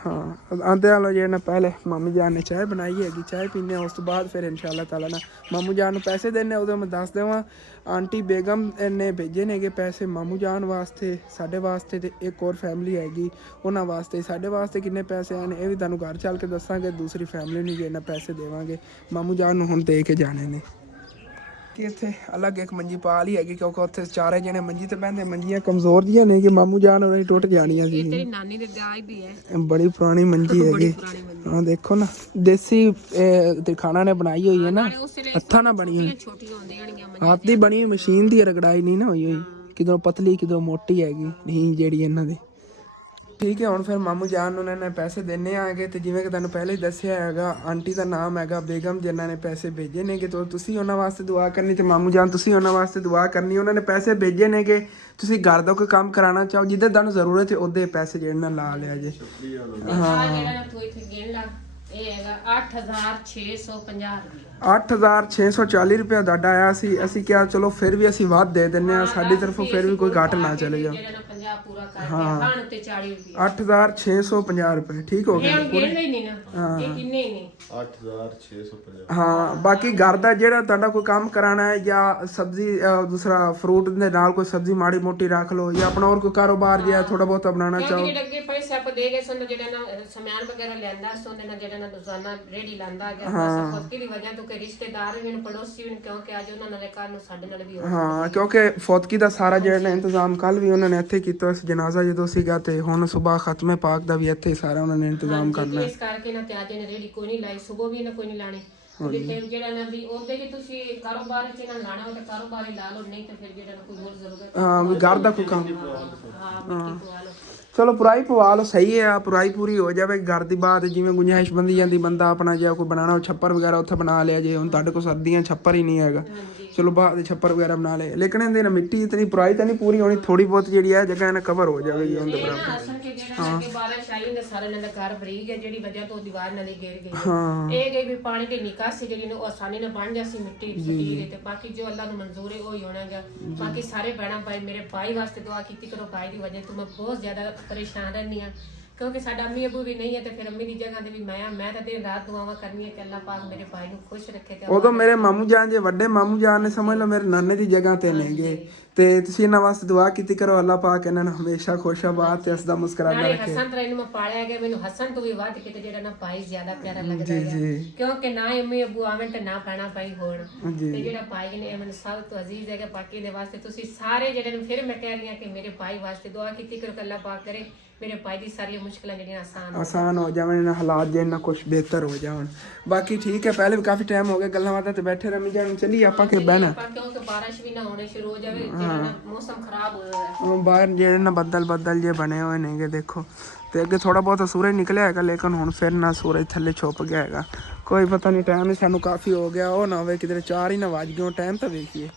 ਹਾਂ ਆਂਦੇ ਆਲੋ ਜੇ ਨਾ ਪਹਿਲੇ ਮਾਮੂ ਜਾਨ ਨੇ ਚਾਹ ਬਣਾਈ ਹੈਗੀ, ਚਾਹ ਪੀਨੇ। ਉਸ ਤੋਂ ਬਾਅਦ ਫਿਰ ਇਨਸ਼ਾਅੱਲਾ ਤਾਲਾ ਨਾ ਮਾਮੂ ਜਾਨ ਨੂੰ ਪੈਸੇ ਦੇਣੇ। ਉਦੋਂ ਮੈਂ ਦੱਸ ਦੇਵਾਂ ਆਂਟੀ ਬੇਗਮ ਨੇ ਭੇਜੇ ਨੇਗੇ ਪੈਸੇ ਮਾਮੂ ਜਾਨ ਵਾਸਤੇ, ਸਾਡੇ ਵਾਸਤੇ ਤੇ ਇੱਕ ਹੋਰ ਫੈਮਿਲੀ ਹੈਗੀ ਉਹਨਾਂ ਵਾਸਤੇ। ਸਾਡੇ ਵਾਸਤੇ ਕਿੰਨੇ ਪੈਸੇ ਆਏ ਨੇ ਇਹ ਵੀ ਤੁਹਾਨੂੰ ਘਰ ਚੱਲ ਕੇ ਦੱਸਾਂਗੇ। ਦੂਸਰੀ ਫੈਮਿਲੀ ਨੂੰ ਜੇ ਨਾ ਪੈਸੇ ਦੇਵਾਂਗੇ ਮਾਮੂ ਜਾਨ ਨੂੰ ਹੁਣ ਦੇ ਕੇ ਜਾਣੇ ਨੇ। ਕਿ ਇੱਥੇ ਅਲੱਗ ਇੱਕ ਮੰਜੀ ਪਾ ਲਈ ਹੈਗੀ, ਕਿਉਂਕਿ ਉੱਥੇ ਚਾਰੇ ਜਣੇ ਮੰਜੀ ਤੇ ਬਹਿੰਦੇ। ਮੰਜੀਆਂ ਕਮਜ਼ੋਰ ਜੀਆਂ ਨੇ ਕਿ ਮਾਮੂ ਜਾਨ ਉਹਨਾਂ ਦੀ ਟੁੱਟ ਜਾਣੀਆਂ ਸੀ। ਤੇਰੀ ਨਾਨੀ ਦੇ ਦਾਜ ਦੀ ਹੈ, ਬੜੀ ਪੁਰਾਣੀ ਮੰਜੀ ਹੈਗੀ। ਹਾਂ ਦੇਖੋ ਨਾ, ਦੇਸੀ ਤੇ ਖਾਣਾ ਨੇ ਬਣਾਈ ਹੋਈ ਹੈ ਨਾ, ਹੱਥਾਂ ਨਾਲ ਬਣੀ ਹੋਈ, ਹੱਥ ਦੀ ਬਣੀ ਹੋਈ, ਮਸ਼ੀਨ ਦੀ ਰਗੜਾਈ ਨਹੀਂ ਨਾ ਹੋਈ ਕਿਧਰੋਂ ਪਤਲੀ ਕਿਧਰੋਂ ਮੋਟੀ ਹੈਗੀ ਨਹੀਂ ਜਿਹੜੀ ਇਹਨਾਂ ਦੀ। ਠੀਕ ਹੈ ਹੁਣ ਫਿਰ ਮਾਮੂ ਜਾਨ ਨੂੰ ਉਹਨਾਂ ਨੇ ਪੈਸੇ ਦੇਣੇ ਆਗੇ। ਤੇ ਜਿਵੇਂ ਕਿ ਤੁਹਾਨੂੰ ਪਹਿਲੇ ਹੀ ਦੱਸਿਆ ਹੈਗਾ, ਆਂਟੀ ਦਾ ਨਾਮ ਹੈਗਾ ਬੇਗਮ, ਜਿਨ੍ਹਾਂ ਨੇ ਪੈਸੇ ਭੇਜੇ ਨੇਗੇ। ਤਾਂ ਤੁਸੀਂ ਉਹਨਾਂ ਵਾਸਤੇ ਦੁਆ ਕਰਨੀ ਤੇ ਮਾਮੂ ਜਾਨ ਤੁਸੀਂ ਉਹਨਾਂ ਵਾਸਤੇ ਦੁਆ ਕਰਨੀ। ਉਹਨਾਂ ਨੇ ਪੈਸੇ ਭੇਜੇ ਨੇਗੇ, ਤੁਸੀਂ ਘਰ ਦਾ ਕੋਈ ਕੰਮ ਕਰਾਉਣਾ ਚਾਹੋ, ਜਿੱਦਾਂ ਤੁਹਾਨੂੰ ਜ਼ਰੂਰਤ ਹੈ ਉਹਦੇ ਪੈਸੇ ਜਿਹੜੇ ਨਾਲ ਲਾ ਲਿਆ ਜੇ। ਇਹ ਹੈਗਾ 8650 8640 ਰੁਪਇਆ ਤੁਹਾਡਾ ਆਇਆ ਸੀ। ਅਸੀਂ ਕਿਹਾ ਚਲੋ ਫਿਰ ਵੀ ਅਸੀਂ ਵੱਧ ਦੇ ਦਿੰਦੇ ਹਾਂ, ਸਾਡੀ ਤਰਫੋਂ ਫਿਰ ਵੀ ਕੋਈ ਘੱਟ ਨਾ ਚਲੇਗਾ। ਹਾਂ 8650 ਰੁਪਏ ਠੀਕ ਹੋ ਗਏ। ਹਾਂ ਬਾਕੀ ਘਰ ਦਾ ਜਿਹੜਾ ਤੁਹਾਡਾ ਕੋਈ ਕੰਮ ਕਰਾਉਣਾ ਹੈ ਜਾਂ ਸਬਜ਼ੀ ਦੂਸਰਾ ਫਰੂਟ ਦੇ ਨਾਲ ਕੋਈ ਸਬਜ਼ੀ ਮਾੜੀ ਮੋਟੀ ਰੱਖ ਲਓ, ਜਾਂ ਆਪਣਾ ਹੋਰ ਕੋਈ ਕਾਰੋਬਾਰ ਜਿਹਾ ਥੋੜਾ ਬਹੁਤਾ ਬਣਾਉਣਾ ਚਾਹੋ। ਪੈਸੇ ਆਪਾਂ ਦੇ ਗਏ ਸਨ ਜਿਹੜਾ ਨਾ ਸਮਾਨ ਵਗੈਰਾ ਲੈਂਦਾ ਸੋਨੇ ਨਾਲ ਜਿਹੜਾ ਨਾ ਰੋਜ਼ਾਨਾ ਰੇੜੀ ਲਾਂਦਾ ਗਿਆ ਬਸ ਫੋਤਕੀ ਦੀ ਵਜ੍ਹਾ ਤੋਂ ਕਿ ਰਿਸ਼ਤੇਦਾਰ ਵੀ ਨੇ ਪੜੋਸੀ ਵੀ ਨੇ ਕਿਉਂਕਿ ਅੱਜ ਉਹਨਾਂ ਨਾਲੇ ਕੱਲ ਨੂੰ ਸਾਡੇ ਨਾਲ ਵੀ ਹੋ ਹਾਂ ਕਿਉਂਕਿ ਫੌਤਕੀ ਦਾ ਸਾਰਾ ਜਿਹੜਾ ਇੰਤਜ਼ਾਮ ਕੱਲ ਵੀ ਉਹਨਾਂ ਨੇ ਇੱਥੇ ਕੀਤਾ ਸੀ ਜਨਾਜ਼ਾ ਜਦੋਂ ਸੀਗਾ ਤੇ ਹੁਣ ਸਵੇਰ ਖਤਮੇ ਪਾਕ ਦਾ ਵੀ ਇੱਥੇ ਸਾਰਾ ਉਹਨਾਂ ਨੇ ਇੰਤਜ਼ਾਮ ਕਰਨਾ ਇਸ ਕਰਕੇ ਨਾ ਤੇ ਅੱਜ ਨੇ ਰੇੜੀ ਕੋਈ ਨਹੀਂ ਲਾਈ ਸਵੇਰ ਵੀ ਨਾ ਕੋਈ ਨਹੀਂ ਲਾਣੀ ਜਿੱਥੇ ਜਿਹੜਾ ਨਾ ਵੀ ਉਹਦੇ ਜੇ ਤੁਸੀਂ ਕਾਰੋਬਾਰ ਚ ਇਹਨਾਂ ਲਾਣਾ ਹੋ ਤੇ ਕਾਰੋਬਾਰ ਹੀ ਲਾ ਲਓ ਨਹੀਂ ਤੇ ਫਿਰ ਜਿਹੜਾ ਕੋਈ ਹੋਰ ਜ਼ਰੂਰਤ ਹਾਂ ਵੀ ਘਰ ਦਾ ਕੋਈ ਕੰਮ ਹਾਂ ਮਿੱਟੀ ਪਵਾ ਲਓ ਚਲੋ ਪੁਰਾਈ ਪਵਾ ਲਓ ਸਹੀ ਹੈ ਪੁਰਾਈ ਪੂਰੀ ਹੋ ਜਾਵੇ ਘਰ ਦੀ ਬਾਤ ਜਿਵੇਂ ਗੁੰਜਾਇਸ਼ ਬੰਦੀ ਜਾਂਦੀ ਬੰਦਾ ਆਪਣਾ ਜੇ ਕੋਈ ਬਣਾਉਣਾ ਛੱਪਰ ਵਗੈਰਾ ਉੱਥੇ ਬਣਾ ਲਿਆ ਜੇ ਹੁਣ ਤੁਹਾਡੇ ਕੋਲ ਸਰਦੀਆਂ ਛੱਪਰ ਹੀ ਨਹੀਂ ਹੈਗਾ ਚਲੋ ਬਾਅਦ ਛੱਪਰ ਵਗੈਰਾ ਬਣਾ ਲਏ ਲੇਕਿਨ ਇਹਦੇ ਨਾਲ ਮਿੱਟੀ ਇਤਨੀ ਪੁਰਾਈ ਤਾਂ ਨਹੀਂ ਪੂਰੀ ਹੋਣੀ ਥੋੜੀ ਬਹੁਤ ਜਿਹੜੀ ਹੈ ਜਗ੍ਹਾ ਇਹਨਾਂ ਕਵਰ ਹੋ ਜਾਵੇਗੀ ਉਹਦੇ ਬਰਾਬਰ ਅਸਲ ਕਿ ਜਿਹੜਾ ਕਿ ਬਾਰਿਸ਼ ਆਈ ਨੇ ਸਾਰੇ ਨਾਲ ਘਰ ਬਰੀਕ ਹੈ ਜਿਹੜੀ ਵਜ੍ਹਾ ਤੋਂ ਦੀਵਾਰ ਨਾਲ ਗਿਰ ਗਈ ਇਹ ਗਈ ਵੀ ਪਾਣੀ ਦੀ ਨਿਕਾਸੀ ਜਿਹੜੀ ਨੇ ਉਹ ਆਸਾਨੀ ਨਾਲ ਬਣ ਜਾਸੀ ਮਿੱਟੀ ਦੀ ਤੇ ਬਾਕੀ ਜੋ ਅੱਲਾਹ ਨੂੰ ਮਨਜ਼ੂਰ ਹੈ ਉਹ ਹੀ ਹੋਣਾਗਾ ਬਾਕੀ ਸਾਰੇ ਭੈਣਾਂ ਭਾਈ ਮੇਰੇ ਭਾਈ ਵਾਸਤੇ ਦੁਆ ਕੀਤੀ ਕਰੋ ਭਾਈ ਦੀ ਵਜ੍ਹਾ ਤੋਂ ਮੈਂ ਬਹੁਤ ਜ਼ਿਆਦਾ ਪਰੇਸ਼ਾਨ ਰਹਿੰਦੀ ਹਾਂ ਕਿਉਂਕਿ ਸਾਡਾ ਅੰਮੀ ਅਬੂ ਵੀ ਨਹੀਂ ਹੈ ਤੇ ਫਿਰ ਅੰਮੀ ਦੀ ਜਗ੍ਹਾ ਤੇ ਵੀ ਮੈਂ ਤਾਂ ਦਿਨ ਰਾਤ ਦੁਆਵਾਂ ਕਰਨੀਆਂ ਕਿ ਅੱਲਾਹ ਪਾਕ ਮੇਰੇ ਭਾਈ ਨੂੰ ਖੁਸ਼ ਰੱਖੇ ਤੇ ਉਦੋਂ ਮੇਰੇ ਮਾਮੂ ਜਾਨ ਜੇ ਵੱਡੇ ਮਾਮੂ ਜਾਨ ਨੇ ਸਮਝ ਲਓ ਮੇਰੇ ਨਾਨੇ ਦੀ ਜਗ੍ਹਾ ਤੇ ਨੇਗੇ ਤੇ ਤੁਸੀਂ ਇਹਨਾਂ ਵਾਸਤੇ ਦੁਆ ਕੀਤੀ ਕਰੋ ਅੱਲਾਹ ਪਾਕ ਇਹਨਾਂ ਨੂੰ ਹਮੇਸ਼ਾ ਖੁਸ਼ਾਬਾਦ ਤੇ ਹੱਸਦਾ ਮੁਸਕਰਾਉਂਦਾ ਰੱਖੇ ਹਸਨ ਤਰਾ ਇਹਨੂੰ ਮੈਂ ਪਾਲਿਆ ਗਿਆ ਮੈਨੂੰ ਹਸਨ ਤੋਂ ਵੀ ਵੱਧ ਕੇ ਤੇ ਜਿਹੜਾ ਨਾ ਭਾਈ ਜ਼ਿਆਦਾ ਪਿਆਰਾ ਲੱਗਦਾ ਹੈ ਕਿਉਂਕਿ ਨਾ ਅੰਮੀ ਅਬੂ ਆਵਣ ਤੇ ਨਾ ਪੈਣਾ ਭਾਈ ਹੋਣ ਤੇ ਜਿਹੜਾ ਭਾਈ ਨੇ ਇਹ ਮੈਨੂੰ ਸਭ ਤੋਂ ਅਜ਼ੀਜ਼ ਹੈਗਾ ਬਾਕੀ ਦੇ ਵਾਸਤੇ ਤੁਸੀਂ ਸਾਰੇ ਜਿਹੜੇ ਨੂੰ ਫਿਰ ਮੈਂ ਕਹਿ ਰਹੀ ਹਾਂ ਕਿ ਮੇਰੇ ਭਾਈ ਵਾਸਤੇ ਦੁਆ ਕੀਤੀ ਕਰੋ ਕਿ ਅੱਲਾਹ ਪਾਕ ਕਰੇ ਮੇਰੇ ਭਾਈ ਦੀ ਸਾਰੀਆਂ ਮੁਸ਼ਕਲਾਂ ਜਿਹੜੀਆਂ ਆਸਾਨ ਹੋ ਜਾਵਣ ਇਹਨਾਂ ਹਾਲਾਤ ਜੇ ਇੰਨਾ ਕੁਝ ਬਿਹਤਰ ਹੋ ਜਾਵਣ ਬਾਕੀ ਠੀਕ ਹੈ ਪਹਿਲੇ ਵੀ ਕਾਫੀ ਟਾਈਮ ਹੋ ਗਿਆ ਗੱਲਾਂ ਬਾਤਾਂ ਤੇ ਬੈਠੇ ਰਮੀ ਜਾਨ ਚਲੀ ਆਪਾਂ ਕਿ ਬਹਿਣਾ ਕਿਉਂਕਿ ਬਾਰਿਸ਼ ਵੀ ਨਾ ਹੋਣੇ ਸ਼ੁਰੂ ਹੋ ਜਾਵੇ ਜਿਹੜਾ ਨਾ ਮੌਸਮ ਖਰਾਬ ਹੋਇਆ ਹੈ ਬਾਹਰ ਜਿਹੜੇ ਨਾ ਬੱਦਲ ਜੇ ਬਣੇ ਹੋਏ ਨੇਗੇ ਦੇਖੋ ਤੇ ਅੱਗੇ ਥੋੜਾ ਬਹੁਤ ਸੂਰਜ ਨਿਕਲਿਆ ਹੈਗਾ ਲੇਕਿਨ ਹੁਣ ਫਿਰ ਨਾ ਸੂਰਜ ਥੱਲੇ ਛੁਪ ਗਿਆ ਹੈਗਾ ਕੋਈ ਪਤਾ ਨਹੀਂ ਟਾਈਮ ਹੀ ਸਾਨੂੰ ਕਾਫੀ ਹੋ ਗਿਆ ਉਹ ਨਾ ਹੋਵੇ ਕਿਧਰੇ 4 ਹੀ ਨਾ ਵੱਜ ਗਏ ਟਾਈਮ ਤਾਂ ਵੇਖੀਏ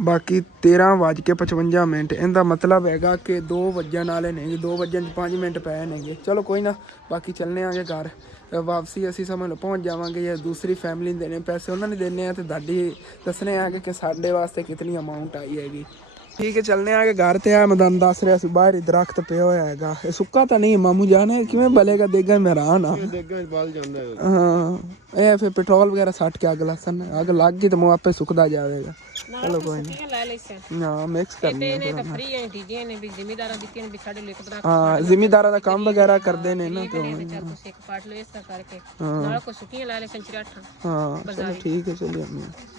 ਬਾਕੀ 13:55 ਇਹਦਾ ਮਤਲਬ ਹੈਗਾ ਕਿ 2 ਵੱਜਣ ਵਾਲੇ ਨੇਗੇ 2 ਵੱਜਣ 5 ਮਿੰਟ ਪਏ ਨੇਗੇ ਚਲੋ ਕੋਈ ਨਾ ਬਾਕੀ ਚੱਲਨੇ ਆਗੇ ਘਰ ਵਾਪਸੀ ਅਸੀਂ ਸਮਝ ਲਓ ਪਹੁੰਚ ਜਾਵਾਂਗੇ ਜਾਂ ਦੂਸਰੀ ਫੈਮਿਲੀ ਨੂੰ ਦੇਣੇ ਪੈਸੇ ਉਹਨਾਂ ਨੇ ਦੇਣੇ ਆ ਤੇ ਤੁਹਾਡੀ ਦੱਸਣੇ ਆ ਕਿ ਸਾਡੇ ਵਾਸਤੇ ਕਿਤਨੀ ਅਮਾਊਂਟ ਆਈ ਹੈਗੀ ਠੀਕ ਹੈ ਚੱਲਨੇ ਆਗੇ ਘਰ ਤੇ ਆ ਮੈਂ ਤੁਹਾਨੂੰ ਦੱਸ ਰਿਹਾ ਸੀ ਬਾਹਰ ਹੀ ਦਰਖਤ ਪਿਆ ਹੋਇਆ ਹੈਗਾ ਇਹ ਸੁੱਕਾ ਤਾਂ ਨਹੀਂ ਮਾਮੂ ਜਾਨੇ ਕਿਵੇਂ ਬਲੇਗਾ ਦੇਗਾ ਮੈਂ ਹੈਰਾਨ ਆ ਹਾਂ ਇਹ ਫਿਰ ਪੈਟਰੋਲ ਵਗੈਰਾ ਸੱਟ ਕੇ ਅੱਗ ਲਾਸਨ ਅੱਗ ਲੱਗ ਗਈ ਤਾਂ ਮੂੰਹ ਆਪੇ ਸੁੱਕਦਾ ਜਾਵੇਗਾ ਚਲੋ ਕੋਈ ਨਹੀਂ ਹਾਂ ਮਿਕਸ ਕਰਨੀ ਹੈ ਹਾਂ ਜ਼ਿਮੀਦਾਰਾਂ ਦਾ ਕੰਮ ਵਗੈਰਾ ਕਰਦੇ ਨੇ ਨਾ ਤੇ ਹਾਂ ਚਲੋ ਠੀਕ ਹੈ ਚਲਿਏ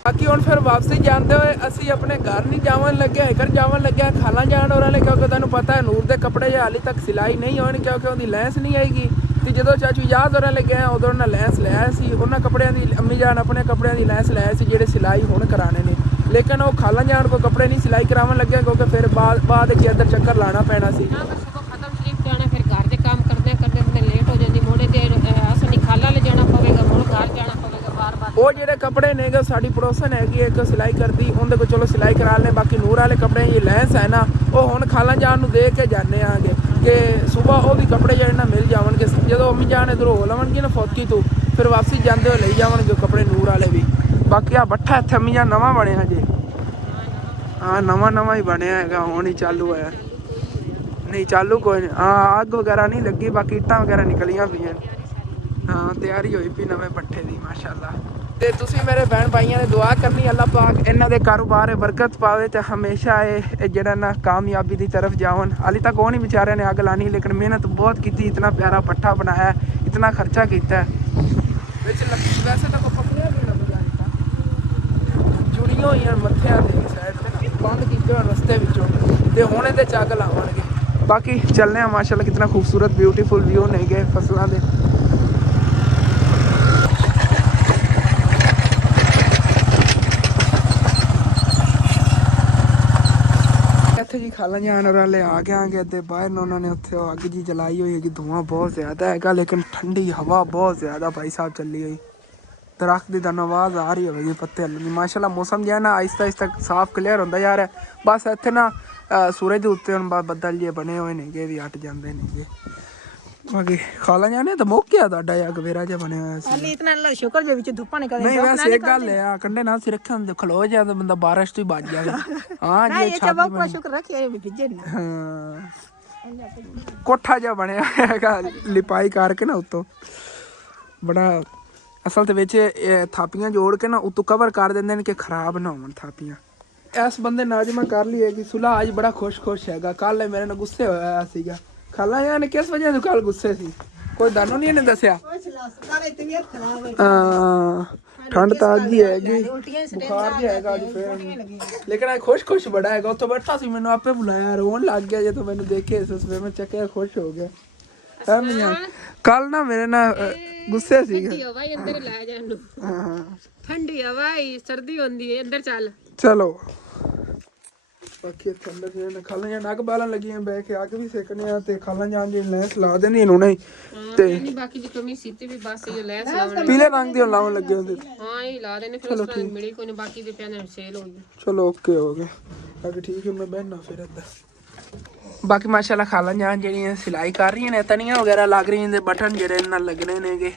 ਬਾਕੀ ਹੁਣ ਫਿਰ ਵਾਪਸੀ ਜਾਂਦੇ ਹੋਏ ਅਸੀਂ ਆਪਣੇ ਘਰ ਨਹੀਂ ਜਾਵਣ ਲੱਗਿਆ ਘਰ ਜਾਵਣ ਲੱਗਿਆ ਖਾਲਾ ਜਾਣ ਹੋਰਾਂ ਨੇ ਕਿਉਂਕਿ ਤੁਹਾਨੂੰ ਪਤਾ ਹੈ ਨੂਰ ਦੇ ਕੱਪੜੇ ਹਾਲੇ ਤੱਕ ਸਿਲਾਈ ਨਹੀਂ ਹੋਣੀ ਕਿਉਂਕਿ ਉਹਦੀ ਲੈਂਸ ਨਹੀਂ ਆਏਗੀ ਤੇ ਜਦੋਂ ਚਾਚੂ ਯਾਦ ਹੋਰਾਂ ਲੱਗਿਆ ਉਦੋਂ ਉਹਨਾਂ ਲੈਂਸ ਲਿਆ ਸੀ ਉਹਨਾਂ ਕੱਪੜਿਆਂ ਦੀ ਅੰਮੀ ਜਾਨ ਆਪਣੇ ਕੱਪੜਿਆਂ ਦੀ ਲੈਂਸ ਲਿਆ ਸੀ ਜਿਹੜੇ ਸਿਲਾਈ ਹੁਣ ਕਰਾਣੇ ਨੇ ਲੇਕਿਨ ਉਹ ਖਾਲਾ ਜਾਣ ਕੋ ਕੱਪੜੇ ਨਹੀਂ ਸਿਲਾਈ ਕਰਾਉਣ ਲੱਗਿਆ ਕਿਉਂਕਿ ਫਿਰ ਬਾਅਦ ਵਿੱਚ ਇੱਧਰ ਚੱਕਰ ਲਾਣਾ ਪੈਣਾ ਸੀ ਖਤਮ ਸ਼ਰੀਫ ਜਾਣਾ ਫਿਰ ਘਰ ਦੇ ਕੰਮ ਕਰਦੇ ਬੰਦੇ ਲੇਟ ਹੋ ਜਾਂਦੀ ਮੋੜੇ ਤੇ ਅਸਾਂ ਨਹੀਂ ਖਾਲਾ ਲੈ ਜਾਣਾ ਪਵੇਗਾ ਹੁਣ ਘਰ ਜਾਣਾ ਪਵੇਗਾ ਬਾਰ-ਬਾਰ ਉਹ ਜਿਹੜੇ ਕੱਪੜੇ ਨੇਗੇ ਸਾਡੀ ਪੜੋਸਨ ਹੈਗੀ ਇੱਕ ਸਿਲਾਈ ਕਰਦੀ ਉਹਦੇ ਕੋਲ ਚਲੋ ਸਿਲਾਈ ਕਰਾ ਲੈ ਬਾਕੀ ਨੂਰ ਵਾਲੇ ਕੱਪੜੇ ਇਹ ਲੈਂਸ ਹੈ ਨਾ ਉਹ ਹੁਣ ਖਾਲਾ ਜਾਣ ਨੂੰ ਦੇ ਕੇ ਜਾਂਦੇ ਆਂਗੇ ਕਿ ਸਵੇਰ ਉਹ ਵੀ ਕੱਪੜੇ ਜਿਹੜੇ ਨਾ ਮਿਲ ਜਾਵਣਗੇ ਜਦੋਂ ਅੰਮੀ ਜਾਨ ਇਧਰੋਂ ਹੋ ਲਵਣਗੇ ਨਾ ਫੌਤਕੀ ਤੋਂ ਫਿਰ ਵਾਪਸੀ ਜਾਂਦੇ ਹੋਏ ਲਈ ਜਾਵਣਗੇ ਕੱਪੜੇ ਨੂਰ ਵਾਲੇ ਵੀ ਬਾਕੀ ਆ ਬੱਠਾ ਇੱਥੇ ਅੰਮੀ ਜਾਨ ਨਵਾਂ ਬਣਿਆ ਜੇ ਹਾਂ ਨਵਾਂ ਹੀ ਬਣਿਆ ਹੈਗਾ ਹੁਣ ਹੀ ਚਾਲੂ ਹੈ ਨਹੀਂ ਚਾਲੂ ਕੋਈ ਨਹੀਂ ਹਾਂ ਅੱਗ ਵਗੈਰਾ ਨਹੀਂ ਲੱਗੀ ਬਾਕੀ ਇੱਟਾਂ ਵਗੈਰਾ ਨਿਕਲੀਆਂ ਪਈਆਂ ਹਾਂ ਤਿਆਰੀ ਹੋਈ ਪਈ ਨਵੇਂ ਪੱਠੇ ਦੀ ਮਾਸ਼ਾਅੱਲਾ ਤੇ ਤੁਸੀਂ ਮੇਰੇ ਭੈਣ ਭਾਈਆਂ ਨੇ ਦੁਆ ਕਰਨੀ ਅੱਲਾਹ ਪਾਕ ਇਹਨਾਂ ਦੇ ਕਾਰੋਬਾਰ ਬਰਕਤ ਪਾਵੇ ਤੇ ਹਮੇਸ਼ਾ ਇਹ ਜਿਹੜਾ ਨਾ ਕਾਮਯਾਬੀ ਦੀ ਤਰਫ ਜਾਵਣ ਹਾਲੇ ਤੱਕ ਉਹ ਨਹੀਂ ਵਿਚਾਰਿਆਂ ਨੇ ਅੱਗ ਲਾਣੀ ਲੇਕਿਨ ਮਿਹਨਤ ਬਹੁਤ ਕੀਤੀ ਇਤਨਾ ਪਿਆਰਾ ਪੱਠਾ ਬਣਾਇਆ ਇਤਨਾ ਖਰਚਾ ਕੀਤਾ ਵਿੱਚ ਵੈਸੇ ਤਾਂ ਪੱਕੀਆਂ ਵੀ ਲੱਗਦਾ ਜੁੜੀਆਂ ਹੋਈਆਂ ਮੱਥਿਆਂ ਦੇ ਸਾਈਡ ਤੇ ਬੰਦ ਕੀਤੇ ਹੋਏ ਰਸਤੇ ਵਿੱਚੋਂ ਤੇ ਹੁਣ ਇਹਦੇ ਚ ਅੱਗ ਲਾਵਾਂਗੇ ਬਾਕੀ ਚੱਲਨੇ ਆ ਮਾਸ਼ਾਅੱਲਾ ਕਿਤਨਾ ਖੂਬਸੂਰਤ ਬਿਊਟੀਫੁਲ ਵਿਊ ਨੇਗੇ ਫਸਲਾਂ ਦੇ ਇੱਥੇ ਜੀ ਖਾਲਾ ਜਾਣ ਵਾਲੇ ਆ ਗਏ ਆਂਗੇ ਤੇ ਬਾਹਰ ਨੂੰ ਉਹਨਾਂ ਨੇ ਉੱਥੇ ਅੱਗ ਜੀ ਜਲਾਈ ਹੋਈ ਹੈਗੀ ਧੂਆਂ ਬਹੁਤ ਜ਼ਿਆਦਾ ਹੈਗਾ ਲੇਕਿਨ ਠੰਡੀ ਹਵਾ ਬਹੁਤ ਜ਼ਿਆਦਾ ਭਾਈ ਸਾਹਿਬ ਚੱਲੀ ਹੋਈ ਦਰਖਤ ਦੀ ਤੁਹਾਨੂੰ ਆਵਾਜ਼ ਆ ਰਹੀ ਹੋਵੇਗੀ ਪੱਤੇ ਹਲਣੀ ਮਾਸ਼ਾਅੱਲਾ ਮੌਸਮ ਜਿਹਾ ਨਾ ਆਹਿਸਤਾ ਸਾਫ਼ ਕਲੀਅਰ ਹੁੰਦਾ ਜਾ ਰਿਹਾ ਬਸ ਇੱਥੇ ਨਾ ਸੂਰਜ ਦੇ ਉੱਤੇ ਹੁਣ ਬੱਦਲ ਜੇ ਬਣੇ ਹੋਏ ਨੇਗੇ ਵੀ ਹਟ ਜਾਂਦੇ ਨੇਗੇ ਬਾਕੀ ਖਾਲਾ ਜਾਣੇ ਤਾਂ ਮੌਕਿਆ ਤੁਹਾਡਾ ਅੱਗ ਵੇਰਾ ਜਿਹਾ ਬਣਿਆ ਹੋਇਆ ਸੀ ਹਾਲੇ ਇਤਨਾ ਅੱਲਾ ਸ਼ੁਕਰ ਜੇ ਵਿੱਚ ਧੁੱਪਾਂ ਨਿਕਲਦੇ ਨਹੀਂ ਵੈਸੇ ਇੱਕ ਗੱਲ ਹੈ ਆ ਕੰਡੇ ਨਾਲ ਸਿਰ ਰੱਖਣ ਦੇ ਖਲੋ ਜਾਂਦਾ ਬੰਦਾ ਬਾਰਿਸ਼ ਤੋਂ ਹੀ ਬਚ ਜਾਵੇ ਹਾਂ ਜੀ ਇਹ ਚਬਾ ਕੋ ਸ਼ੁਕਰ ਰੱਖਿਆ ਇਹ ਭਿੱਜੇ ਨਹੀਂ ਹਾਂ ਕੋਠਾ ਜਿਹਾ ਬਣਿਆ ਹੈਗਾ ਲਿਪਾਈ ਕਰਕੇ ਨਾ ਉੱਤੋਂ ਬੜਾ ਅਸਲ ਤੇ ਵਿੱਚ ਥਾਪੀਆਂ ਜੋੜ ਕੇ ਨਾ ਉੱਤੋਂ ਕਵਰ ਕਰ ਦਿੰਦੇ ਨੇ ਕਿ ਖਰਾਬ ਨਾ ਹੋਣ ਥਾਪੀਆਂ ਇਸ ਬੰਦੇ ਨਾਜ਼ਮਾ ਕਰ ਲਈ ਹੈ ਕਿ ਸੁਲਾ ਅੱਜ ਬੜਾ ਖੁਸ਼ ਹੈਗਾ ਕੱਲ ਮੇਰੇ ਨਾਲ ਗੁੱਸੇ ਹੋਇਆ ਸੀਗਾ ਖਾਲਾ ਯਾਰ ਨੇ ਕਿਸ ਵਜ੍ਹਾ ਤੋਂ ਕੱਲ ਗੁੱਸੇ ਸੀ ਕੋਈ ਦਾਨੂੰ ਨਹੀਂ ਇਹਨੇ ਦੱਸਿਆ ਹਾਂ ਠੰਡ ਤਾਂ ਅੱਜ ਹੀ ਹੈਗੀ ਬੁਖਾਰ ਵੀ ਹੈਗਾ ਅੱਜ ਫੇਰ ਲੇਕਿਨ ਅੱਜ ਖੁਸ਼ ਬੜਾ ਹੈਗਾ ਉੱਥੇ ਬੈਠਾ ਸੀ ਮੈਨੂੰ ਆਪੇ ਬੁਲਾਇਆ ਰੋਣ ਲੱਗ ਗਿਆ ਜਦੋਂ ਮੈਨੂੰ ਦੇਖੇ ਸਵੇਰ ਮੈਂ ਚੱਕਿਆ ਖੁਸ਼ ਹੋ ਗਿਆ ਕੱਲ ਨਾ ਮੇਰੇ ਨਾਲ ਗੁੱਸੇ ਸੀ ਠੰਡੀ ਹਵਾ ਹੀ ਅੰਦਰ ਲੈ ਜਾਣ ਨੂੰ ਹਾਂ ਠੰਡੀ ਹਵਾ ਹੀ ਸਰਦੀ ਹੁੰਦੀ ਹੈ ਅੰਦਰ ਚੱਲ ਚਲੋ ਬਾਕੀ ਅੰਦਰ ਜੇ ਖਾਲਾਂ ਜਾਂ ਨੱਕ ਬਾਲਣ ਲੱਗੀਆਂ ਬਹਿ ਕੇ ਅੱਗ ਵੀ ਸੇਕਣੇ ਆ ਤੇ ਖਾਲਾਂ ਜਾਂ ਜੇ ਲੈਸ ਲਾ ਦੇਣੀ ਇਹਨੂੰ ਨਹੀਂ ਤੇ ਨਹੀਂ ਬਾਕੀ ਦੀ ਕਮੀ ਸੀਤੇ ਵੀ ਬਸ ਇਹ ਲੈਸ ਲਾਉਣ ਪੀਲੇ ਰੰਗ ਦੀ ਲਾਉਣ ਲੱਗੇ ਹੁੰਦੇ ਹਾਂ ਇਹ ਲਾ ਦੇਣੇ ਫਿਰ ਉਸ ਤਰ੍ਹਾਂ ਮਿਲੀ ਕੋਈ ਨਹੀਂ ਬਾਕੀ ਦੇ ਪਿਆਨੇ ਸੇਲ ਹੋ ਗਈ ਚਲੋ ਓਕੇ ਹੋ ਗਿਆ ਬਾਕੀ ਠੀਕ ਹੈ ਮੈਂ ਬਹਿਣਾ ਫਿਰ ਇੱਧਰ ਬਾਕੀ ਮਾਸ਼ਾਅੱਲਾ ਖਾਲਾਂ ਜਾਂ ਜਿਹੜੀਆਂ ਸਿਲਾਈ ਕਰ ਰਹੀਆਂ ਨੇ ਤਣੀਆਂ ਵਗੈਰਾ ਲੱਗ ਰਹੀਆਂ ਨੇ ਬਟਨ ਜਿਹੜੇ ਨਾਲ ਲੱਗਣੇ ਨੇਗੇ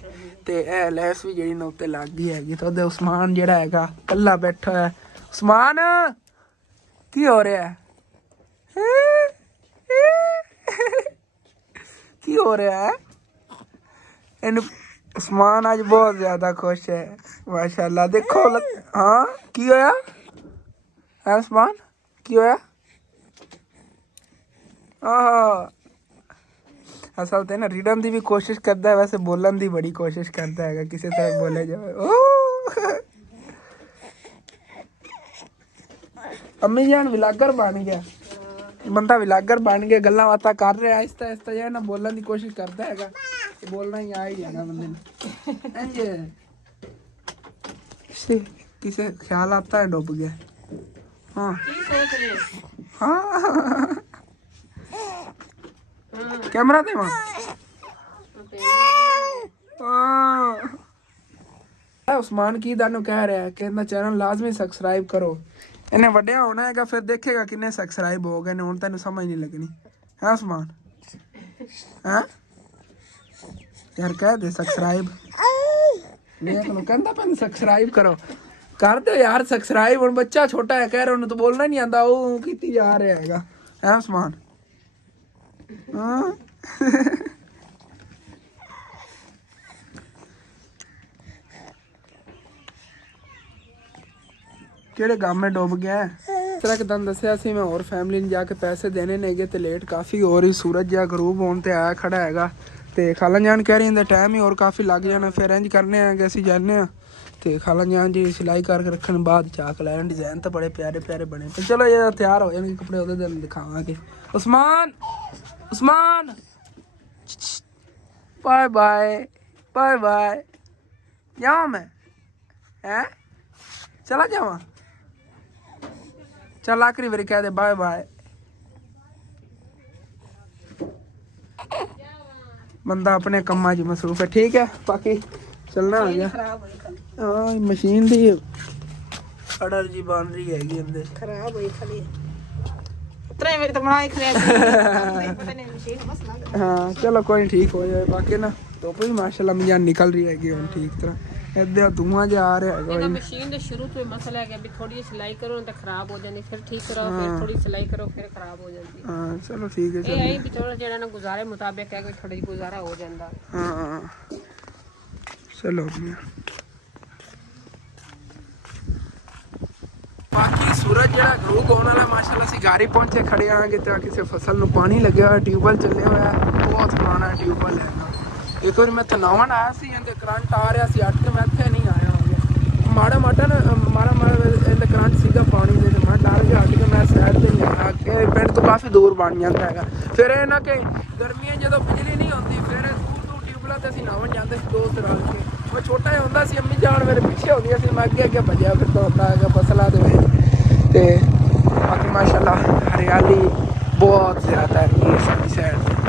ਤੇ ਇਹ ਲੈਸ ਵੀ ਜਿਹੜੀ ਨਾ ਉੱਤੇ ਲੱਗ ਗਈ ਹੈਗੀ ਤੇ ਉਹਦੇ ਉਸਮਾਨ ਜਿਹੜਾ ਹੈਗਾ ਕੱਲਾ ਬੈਠਾ ਹੋਇਆ ਉਸਮਾਨ ਕੀ ਹੋ ਰਿਹਾ ਹੈ ਕੀ ਹੋ ਰਿਹਾ ਹੈ ਇਹਨੂੰ ਉਸਮਾਨ ਅੱਜ ਬਹੁਤ ਜ਼ਿਆਦਾ ਖੁਸ਼ ਹੈ ਮਾਸ਼ਾਅੱਲਾ ਦੇਖੋ ਹਾਂ ਕੀ ਹੋਇਆ ਹੈ ਉਸਮਾਨ ਕੀ ਹੋਇਆ ਅਸਲ ਤੇ ਨਾ ਰੀਡਨ ਦੀ ਵੀ ਕੋਸ਼ਿਸ਼ ਕਰਦਾ ਹੈ ਵੈਸੇ ਬੋਲਣ ਦੀ ਬੜੀ ਕੋਸ਼ਿਸ਼ ਕਰਦਾ ਹੈਗਾ ਕਿਸੇ ਤਰ੍ਹਾਂ ਬੋਲੇ ਜਾਵੇ ਅੰਮੀ ਜਾਨ ਵਿਲਾਗਰ ਬਣ ਗਿਆ ਬੰਦਾ ਵਿਲਾਗਰ ਬਣ ਗਿਆ ਗੱਲਾਂ ਬਾਤਾਂ ਕਰ ਰਿਹਾ ਆਹਿਸਤਾ ਆਹਿਸਤਾ ਜਿਹਾ ਨਾ ਬੋਲਣ ਦੀ ਕੋਸ਼ਿਸ਼ ਕਰਦਾ ਹੈਗਾ ਤੇ ਬੋਲਣਾ ਹੀ ਆ ਹੀ ਜਾਣਾ ਬੰਦੇ ਨੂੰ ਕਿਸੇ ਖਿਆਲ ਆਤਾ ਹੈ ਡੁੱਬ ਗਿਆ हाँ हाँ कैमरा दे उस्मान की दानू कह रहा है कहना चैनल लाजमी सब्सक्राइब करो इन्हें वड्डिया होना है फिर देखेगा किन्ने सब्सक्राइब हो गए हुण तेन समझ नहीं लगनी है उस्मान है यार कह दे सब्सक्राइब देख लो कहता पैन सब्सक्राइब करो कर दो यार सब्सक्राइब हुण बच्चा छोटा है कह रहा उन्हें तो बोलना नहीं आता वो कीती जा रहा हैगा है उस्मान हाँ ਕਿਹੜੇ ਗਾਮੇ ਡੁੱਬ ਗਿਆ ਤੇਰਾ ਕਿ ਤੁਹਾਨੂੰ ਦੱਸਿਆ ਸੀ ਮੈਂ ਹੋਰ ਫੈਮਿਲੀ ਨੂੰ ਜਾ ਕੇ ਪੈਸੇ ਦੇਣੇ ਨੇਗੇ ਤੇ ਲੇਟ ਕਾਫੀ ਹੋ ਰਹੀ ਸੂਰਜ ਜਿਹਾ ਗਰੂਬ ਹੋਣ ਤੇ ਆਇਆ ਖੜਾ ਹੈਗਾ ਤੇ ਖਾਲਾ ਜਾਨ ਕਹਿ ਰਹੀ ਹੁੰਦੇ ਟਾਈਮ ਹੀ ਹੋਰ ਕਾਫੀ ਲੱਗ ਜਾਣਾ ਫਿਰ ਇੰਜ ਕਰਨੇ ਆ ਕਿ ਅਸੀਂ ਜਾਂਦੇ ਆ ਤੇ ਖਾਲਾ ਜਾਨ ਜੀ ਸਿਲਾਈ ਕਰਕੇ ਰੱਖਣ ਬਾਅਦ ਚਾਕ ਲੈਣ ਡਿਜ਼ਾਈਨ ਤਾਂ ਬੜੇ ਪਿਆਰੇ ਪਿਆਰੇ ਬਣੇ ਤੇ ਚਲੋ ਇਹ ਤਿਆਰ ਹੋ ਜਾਣਗੇ ਕੱਪੜੇ ਉਹਦੇ ਦਿਨ ਦਿਖਾਵਾਂਗੇ Usman Usman bye bye bye bye ਜਾਵਾਂ ਮੈਂ ਹੈ ਚਲਾ ਜਾਵਾਂ चल आखिरी बारी कह दे बाय बाय बंदा अपने कम्मा च मसरूफ है ठीक है बाकी चलना हो गया हाँ मशीन दी अडर जी बन रही हैगी अंदर खराब हुई खली इतने मेरे तो बनाई खराब हाँ चलो कोई ठीक हो जाए बाकी ना तो भी माशाल्लाह मियां निकल रही हैगी ठीक तरह इधर धुआं जा रहा है ਇਹਦਾ ਮਸ਼ੀਨ ਦੇ ਸ਼ੁਰੂ ਤੋਂ ਹੀ ਮਸਲਾ ਹੈ ਕਿ ਵੀ ਥੋੜੀ ਸਿਲਾਈ ਕਰੋ ਤਾਂ ਖਰਾਬ ਹੋ ਜਾਂਦੀ ਫਿਰ ਠੀਕ ਕਰਾਓ ਫਿਰ ਥੋੜੀ ਸਿਲਾਈ ਕਰੋ ਫਿਰ ਖਰਾਬ ਹੋ ਜਾਂਦੀ ਹਾਂ ਚਲੋ ਠੀਕ ਹੈ ਇਹ ਆਈ ਵੀ ਚਲੋ ਜਿਹੜਾ ਨਾ ਗੁਜ਼ਾਰੇ ਮੁਤਾਬਿਕ ਹੈ ਕੋਈ ਥੋੜੀ ਗੁਜ਼ਾਰਾ ਹੋ ਜਾਂਦਾ ਹਾਂ ਚਲੋ ਬਾਕੀ ਸੂਰਜ ਜਿਹੜਾ ਗਰੂਬ ਹੋਣ ਵਾਲਾ ਮਾਸ਼ਾਅੱਲਾ ਅਸੀਂ ਘਰ ਹੀ ਪਹੁੰਚੇ ਖੜੇ ਆਂਗੇ ਤਾਂ ਕਿਸੇ ਫਸਲ ਨੂੰ ਪਾਣੀ ਲੱਗਿਆ ਹੋਇਆ ਟਿਊਬਵੈਲ ਚੱਲਿਆ ਹੋਇਆ ਬਹੁਤ ਪੁਰਾਣਾ ਟਿਊਬਵੈਲ ਹੈ ਇੱਕ ਵਾਰ ਮੈਂ ਤਨਾਵਣ ਆਇਆ ਸੀ ਇਹਦੇ ਕਰੰਟ ਆ ਰਿਹਾ ਸੀ ਅੱਟ ਕੇ ਮੈਂ ਇੱਥੇ ਨਹੀਂ ਆਇਆ ਹੋਇਆ ਮਾੜਾ ਇਹਦੇ ਕਰੰਟ ਸੀਗਾ ਪਾਣੀ ਦੇ ਮੈਂ ਡਰ ਗਿਆ ਅੱਟ ਕੇ ਮੈਂ ਸਾਈਡ ਤੇ ਨਹੀਂ ਆਇਆ ਕਿ ਪਿੰਡ ਤੋਂ ਕਾਫੀ ਦੂਰ ਬਣ ਜਾਂਦਾ ਹੈਗਾ ਫਿਰ ਇਹ ਨਾ ਕਿ ਗਰਮੀਆਂ ਜਦੋਂ ਬਿਜਲੀ ਨਹੀਂ ਹੁੰਦੀ ਫਿਰ ਦੂਰ ਟਿਊਬਵੈਲਾਂ ਤੇ ਅਸੀਂ ਨਾਵਣ ਜਾਂਦੇ ਸੀ ਦੋਸਤ ਰਲ ਕੇ ਮੈਂ ਛੋਟਾ ਜਿਹਾ ਹੁੰਦਾ ਸੀ ਅੰਮੀ ਜਾਨ ਮੇਰੇ ਪਿੱਛੇ ਹੁੰਦੀਆਂ ਸੀ ਮੈਂ ਅੱਗੇ ਭੱਜਿਆ ਫਿਰ ਹੁੰਦਾ ਹੈਗਾ ਫਸਲਾਂ ਦੇ ਵਿੱਚ ਤੇ ਬਾਕੀ ਮਾਸ਼ਾਅੱਲਾ ਹਰਿਆਲੀ ਬਹੁਤ ਜ਼ਿਆਦਾ ਹੈ ਸਾਡੀ ਸਾਈਡ ਤੇ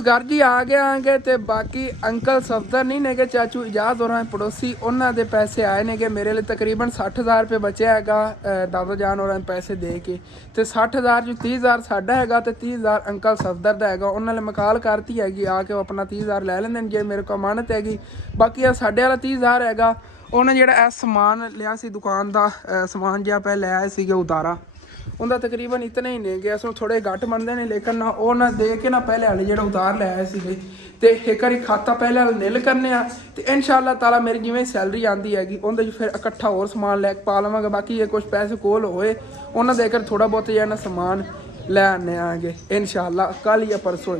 घर जी आ गए आगे ते बाकी अंकल सफदर नहीं ने चाचू इजाज और पड़ोसी उन्होंने पैसे आए ने मेरे लिए तकरीबन 60,000 रुपये बचे हैगा दादा जान और पैसे दे के तो 60,000 जो 30,000 साडा हैगा तो 30,000 अंकल सफदर का हैगा उन्होंने मकाल करती हैगी आके वो अपना 30,000 लै लेंदे जे मेरे को अमानत हैगी बाकी साडे वाला 30,000 हैगा उन्हें जो समान लिया सी दुकान का समान जो पहले आए थे उतारा उनका तकरीबन इतने ही नहीं गया उसमें थोड़े घट बनते हैं लेकिन ना वो ना दे के ना पहले वाले जो उतार ले आए थे तो एक बार खाता पहले वाले निल करने तो इंशाअल्लाह ताला मेरी जिमें सैलरी आती हैगी उन्हें फिर इकट्ठा और समान लैके पा लवांगा बाकी ये कुछ पैसे कोल होए उन्हें देकर थोड़ा बहुत जो है ना समान लै आने आगे इंशाअल्लाह कल या परसों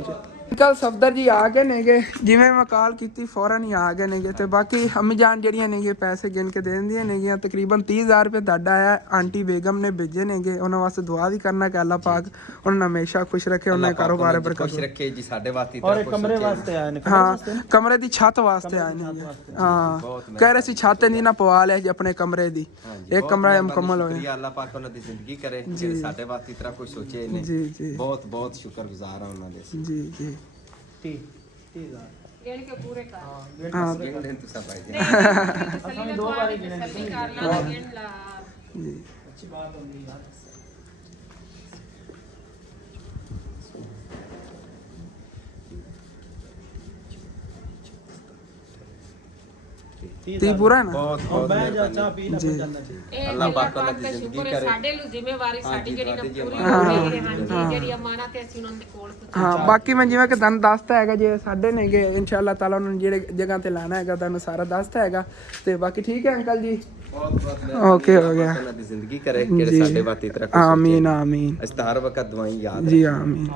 ਅੰਕਲ ਸਫਦਰ ਜੀ ਆ ਗਏ ਨੇਗੇ, ਜਿਵੇਂ ਮੈਂ ਕਾਲ ਕੀਤੀ ਫੌਰਨ ਹੀ ਆ ਗਏ ਨੇਗੇ। ਤੇ ਬਾਕੀ ਅੰਮੀ ਜਾਨ ਜਿਹੜੀਆਂ ਨੇਗੇ ਪੈਸੇ ਗਿਣ ਕੇ ਦੇ ਦਿੰਦੀਆਂ ਨੇਗੀਆਂ। ਤਕਰੀਬਨ 30,000 ਰੁਪਏ ਤੁਹਾਡਾ ਆਇਆ, ਆਂਟੀ ਬੇਗਮ ਨੇ ਭੇਜੇ ਨੇਗੇ। ਉਹਨਾਂ ਵਾਸਤੇ ਦੁਆ ਵੀ ਕਰਨਾ ਕਿ ਅੱਲਾਹ ਪਾਕ ਉਹਨਾਂ ਨੂੰ ਹਮੇਸ਼ਾ ਖੁਸ਼ ਰੱਖੇ, ਉਹਨਾਂ ਦੇ ਕਾਰੋਬਾਰ ਬਰਕਤ ਖੁਸ਼ ਰੱਖੇ ਜੀ। ਸਾਡੇ ਵਾਸਤੇ ਔਰ ਇੱਕ ਕਮਰੇ ਵਾਸਤੇ ਆਏ ਨੇ। ਹਾਂ ਕਮਰੇ ਦੀ ਛੱਤ ਵਾਸਤੇ ਆਏ ਨੇ। ਹਾਂ ਕਹਿ ਰਹੇ ਸੀ ਛੱਤ ਨਹੀਂ ਨਾ ਪਵਾ ਲਿਆ ਜੀ ਆਪਣੇ ਕਮਰੇ ਦੀ, ਇੱਕ ਕਮਰਾ ਮੁਕੰਮਲ ਹੋਇਆ। ਸ਼ੁਕਰੀਆ ਅੱਲਾਹ ਪਾਕ ਉਹਨਾਂ ਦੀ ਜ਼ਿੰਦਗੀ ਕਰੇ, ਜਿਹੜੇ ਸਾਡੇ ਵਾਸਤੇ ਇਤਨਾ ਕੁਝ ਸੋਚੇ ਨੇ। ਜੀ ਜੀ ਬਹੁਤ ਬਹੁਤ ਸ਼ੁਕਰਗੁਜ਼ਾਰ ਹਾਂ ਉਹਨਾਂ ਦੇ। ਜੀ ਜੀ 30,000 ਗਿਣ ਕੇ ਪੂਰੇ ਕਰ। ਹਾਂ ਗਿਣ ਲੈਣ ਤੁਸੀਂ ਭਾਈ ਜੀ। ਅਸਾਂ ਦੋ ਵਾਰੀ ਗਿਣ ਕਰ ਲਾ ਗਿਣ ਲਾ। ਜੀ ਅੱਛੀ ਬਾਤ ਹੁੰਦੀ ਯਾਰ। ਤੀ ਪੂਰਾ ਹੈ ਨਾ। ਬਹੁਤ और ਬਹੁਤ मैं जा चाह पी ना जी। जाना चाहिए। ਇਹ ਅੱਲਾਹ ਅੱਲਾਹ ਪਾਕ ਉਹਨਾਂ ਪਾਕ ਦੀ ਦਾ ਜ਼ਿੰਦਗੀ ਸ਼ੁਕਰ ਹੈ, ਕਰੇ। ਸਾਡੇ ਲਈ ਜ਼ਿੰਮੇਵਾਰੀ ਸਾਡੀ ਜਿਹੜੀ ਨਾ ਪੂਰੀ ਹਾਂ। ਹੋ ਰਹੀ ਹੈ। ਹਾਂਜੀ ਜਿਹੜੀ ਅਮਾਨਤ ਹੈ ਅਸੀਂ ਉਹਨਾਂ ਦੇ ਕੋਲ ਹਾਂ ਬਾਕੀ ਮੈਂ ਜਿਵੇਂ ਕਿ ਤੁਹਾਨੂੰ ਦੱਸਤਾ ਹੈਗਾ, ਜੇ ਸਾਡੇ ਨੇਗੇ ਇਨਸ਼ਾਅੱਲਾ ਤਾਲਾ ਉਹਨਾਂ ਨੂੰ ਜਿਹੜੇ ਜਗ੍ਹਾ ਤੇ ਲਾਣਾ ਹੈਗਾ ਤੁਹਾਨੂੰ ਸਾਰਾ ਦੱਸਤਾ ਹੈਗਾ। ਤੇ ਬਾਕੀ ਠੀਕ ਹੈ ਅੰਕਲ ਜੀ। ਬਹੁਤ ਬਹੁਤ ਓਕੇ ਹੋ ਗਿਆ। ਉਹਨਾਂ ਦੀ ਜ਼ਿੰਦਗੀ ਕਰੇ, ਜਿਹੜੇ ਸਾਡੇ ਵਾਸਤੇ ਇਤਨਾ ਕੁਝ ਸੋਚੇ। ਆਮੀਨ ਆਮੀਨ ਅਸੀਂ ਤਾਂ ਹਰ ਵਕਤ ਦੁਆਈ ਯਾਦ ਜੀ ਆਮੀਨ।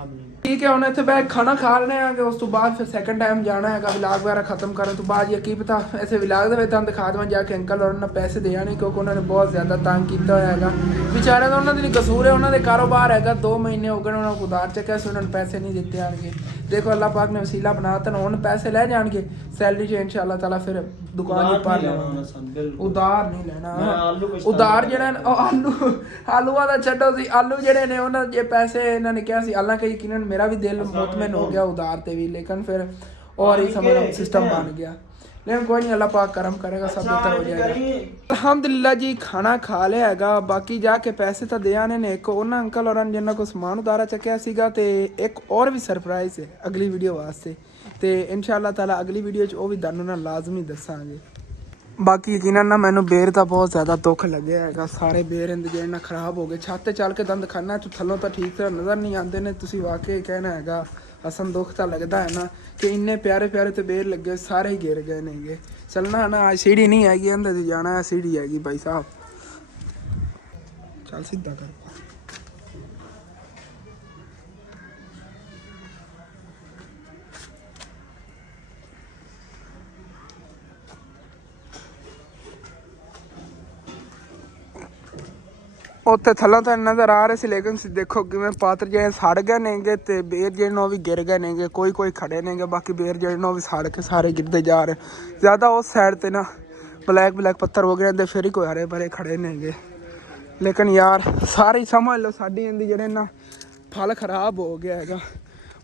ਠੀਕ ਹੈ ਹੁਣ ਇੱਥੇ ਬੈਠ ਖਾਣਾ ਖਾ ਲੈਣੇ ਆਗੇ, ਉਸ ਤੋਂ ਬਾਅਦ ਫਿਰ ਸੈਕੰਡ ਟਾਈਮ ਜਾਣਾ ਹੈਗਾ ਵਲੌਗ ਵਗੈਰਾ ਖਤਮ ਕਰਨ ਤੋਂ ਬਾਅਦ। ਜਾਂ ਕੀ ਪਤਾ ਐਸੇ ਵਲੌਗ ਦੇ ਵਿੱਚ ਤੁਹਾਨੂੰ ਦਿਖਾ ਦੇਵਾਂ ਜਾ ਕੇ ਅੰਕਲ ਔਰ ਉਹਨਾਂ ਪੈਸੇ ਦੇ ਆਣੇ, ਕਿਉਂਕਿ ਉਹਨਾਂ ਨੇ ਬਹੁਤ ਜ਼ਿਆਦਾ ਤੰਗ ਕੀਤਾ ਹੋਇਆ ਹੈਗਾ ਵਿਚਾਰਿਆਂ ਦਾ। ਉਹਨਾਂ ਦੀ ਨਹੀਂ ਕਸੂਰ ਹੈ, ਉਹਨਾਂ ਦੇ ਕਾਰੋਬਾਰ ਹੈਗਾ 2 ਮਹੀਨੇ ਹੋ ਗਏ ਉਹਨਾਂ ਨੂੰ ਉਧਾਰ ਚੱਕਿਆ ਸੀ, ਉਹਨਾਂ ਨੂੰ ਪੈਸੇ ਨਹੀਂ ਦਿੱਤੇ ਆਣਗੇ। ਦੇਖੋ ਅੱਲਾਹ ਪਾਕ ਨੇ ਵਸੀਲਾ ਬਣਾਤਾ, ਹੁਣ ਪੈਸੇ ਲੈ ਜਾਣਗੇ ਸੈਲਰੀ 'ਚ ਇਨਸ਼ਾਅੱਲਾ ਤਾਲਾ, ਫਿਰ ਦੁਕਾਨ ਹੀ ਪਰ ਲੈਣਾ। ਉਧਾਰ ਨਹੀਂ ਲੈਣਾ। ਉਧਾਰ ਜਿਹੜਾ ਆਲੂਆਂ ਦਾ ਛੱਡੋ ਸੀ, ਆਲੂ ਜਿਹੜੇ ਨੇ ਉਹਨਾਂ ਜੇ ਪੈਸੇ ਇਹਨਾਂ ਨੇ ਕਿਹਾ ਸੀ ਅੱਲਾਹ ਕੇ ਯਕੀਨਨ ਮੇਰਾ ਵੀ ਦਿਲ ਮੁਤਮਿਨ ਹੋ ਗਿਆ ਉਧਾਰ ਤੇ ਵੀ, ਲੇਕਿन फिर और ही समझ सिस्टम बन गया। लेकिन कोई नहीं, अल्लाह पाक करम करेगा, सब बेहतर हो जाएगा। अल्हम्दुलिल्लाह जी खाना खा लिया हैगा। बाकी जाके पैसे तो दे आने ने। एक ਉਹਨਾਂ ਅੰਕਲ ਹੋਰਾਂ ਜਿਨ੍ਹਾਂ ਕੋ ਸਮਾਨ ਉਤਾਰਾ ਚੱਕਿਆ ਸੀਗਾ, ਤੇ ਇੱਕ ਹੋਰ ਵੀ ਸਰਪ੍ਰਾਈਜ਼ ਹੈ ਅਗਲੀ ਵੀਡੀਓ ਵਾਸਤੇ। ਤੇ ਇਨਸ਼ਾਅੱਲਾ ਤਾਲਾ ਅਗਲੀ ਵੀਡੀਓ 'ਚ ਉਹ ਵੀ ਤੁਹਾਨੂੰ ਨਾ ਲਾਜ਼ਮੀ ਦੱਸਾਂਗੇ। ਬਾਕੀ ਯਕੀਨਨ ਨਾ ਮੈਨੂੰ ਬੇਰ ਦਾ ਬਹੁਤ ਜ਼ਿਆਦਾ ਦੁੱਖ ਲੱਗਿਆ ਹੈਗਾ। ਸਾਰੇ ਬੇਰ ਇੰਦ ਜਿਹੜੇ ਨਾ ਖਰਾਬ ਹੋ ਗਏ। ਛੱਤ ਤੇ ਚੱਲ ਕੇ ਦੰਦ ਖਾਨਾ ਚ ਥੱਲੋਂ ਤਾਂ ਠੀਕ ਤਰ੍ਹਾਂ ਨਜ਼ਰ ਨਹੀਂ ਆਉਂਦੇ ਨੇ। ਤੁਸੀਂ ਵਾਕਈ ਕਹਿਣਾ ਹੈਗਾ ਅਸਨ ਦੁੱਖ ਤਾਂ ਲੱਗਦਾ ਹੈ ਨਾ ਕਿ ਇੰਨੇ ਪਿਆਰੇ ਪਿਆਰੇ ਤੇ ਬੇਰ ਲੱਗੇ ਸਾਰੇ ਹੀ ਗਿਰ ਗਏ ਨੇਗੇ। ਚੱਲਣਾ ਨਾ ਅੱਜ ਸੀੜੀ ਨਹੀਂ ਹੈਗੀ, ਇਹਦੇ ਤੇ ਜਾਣਾ ਸੀੜੀ ਹੈਗੀ ਭਾਈ ਸਾਹਿਬ। ਚੱਲ ਸਿੱਧਾ ਕਰ। ਉੱਥੇ ਥੱਲੋਂ ਤਾਂ ਨਜ਼ਰ ਆ ਰਹੇ ਸੀ, ਲੇਕਿਨ ਦੇਖੋ ਕਿਵੇਂ ਪਾਤਰ ਜਿਹੜੇ ਸੜ ਗਏ ਨੇਗੇ ਤੇ ਬੇਰ ਜਿਹੜੇ ਨੇ ਉਹ ਵੀ ਗਿਰ ਗਏ ਨੇਗੇ। ਕੋਈ ਖੜੇ ਨੇਗੇ, ਬਾਕੀ ਬੇਰ ਜਿਹੜੇ ਨੇ ਉਹ ਵੀ ਸੜ ਕੇ ਸਾਰੇ ਗਿਰਦੇ ਜਾ ਰਹੇ। ਜ਼ਿਆਦਾ ਉਸ ਸਾਈਡ ਤੇ ਨਾ ਬਲੈਕ ਪੱਥਰ ਹੋ ਗਏ ਤੇ ਫਿਰ ਹੀ ਕੋਈ ਹਰੇ ਭਰੇ ਖੜੇ ਨੇਗੇ। ਲੇਕਿਨ ਯਾਰ ਸਾਰੇ ਹੀ ਸਮਝ ਲਓ ਸਾਡੀ ਇੰਦੀ ਜਿਹੜੇ ਨਾ ਫਲ ਖਰਾਬ ਹੋ ਗਿਆ ਹੈਗਾ।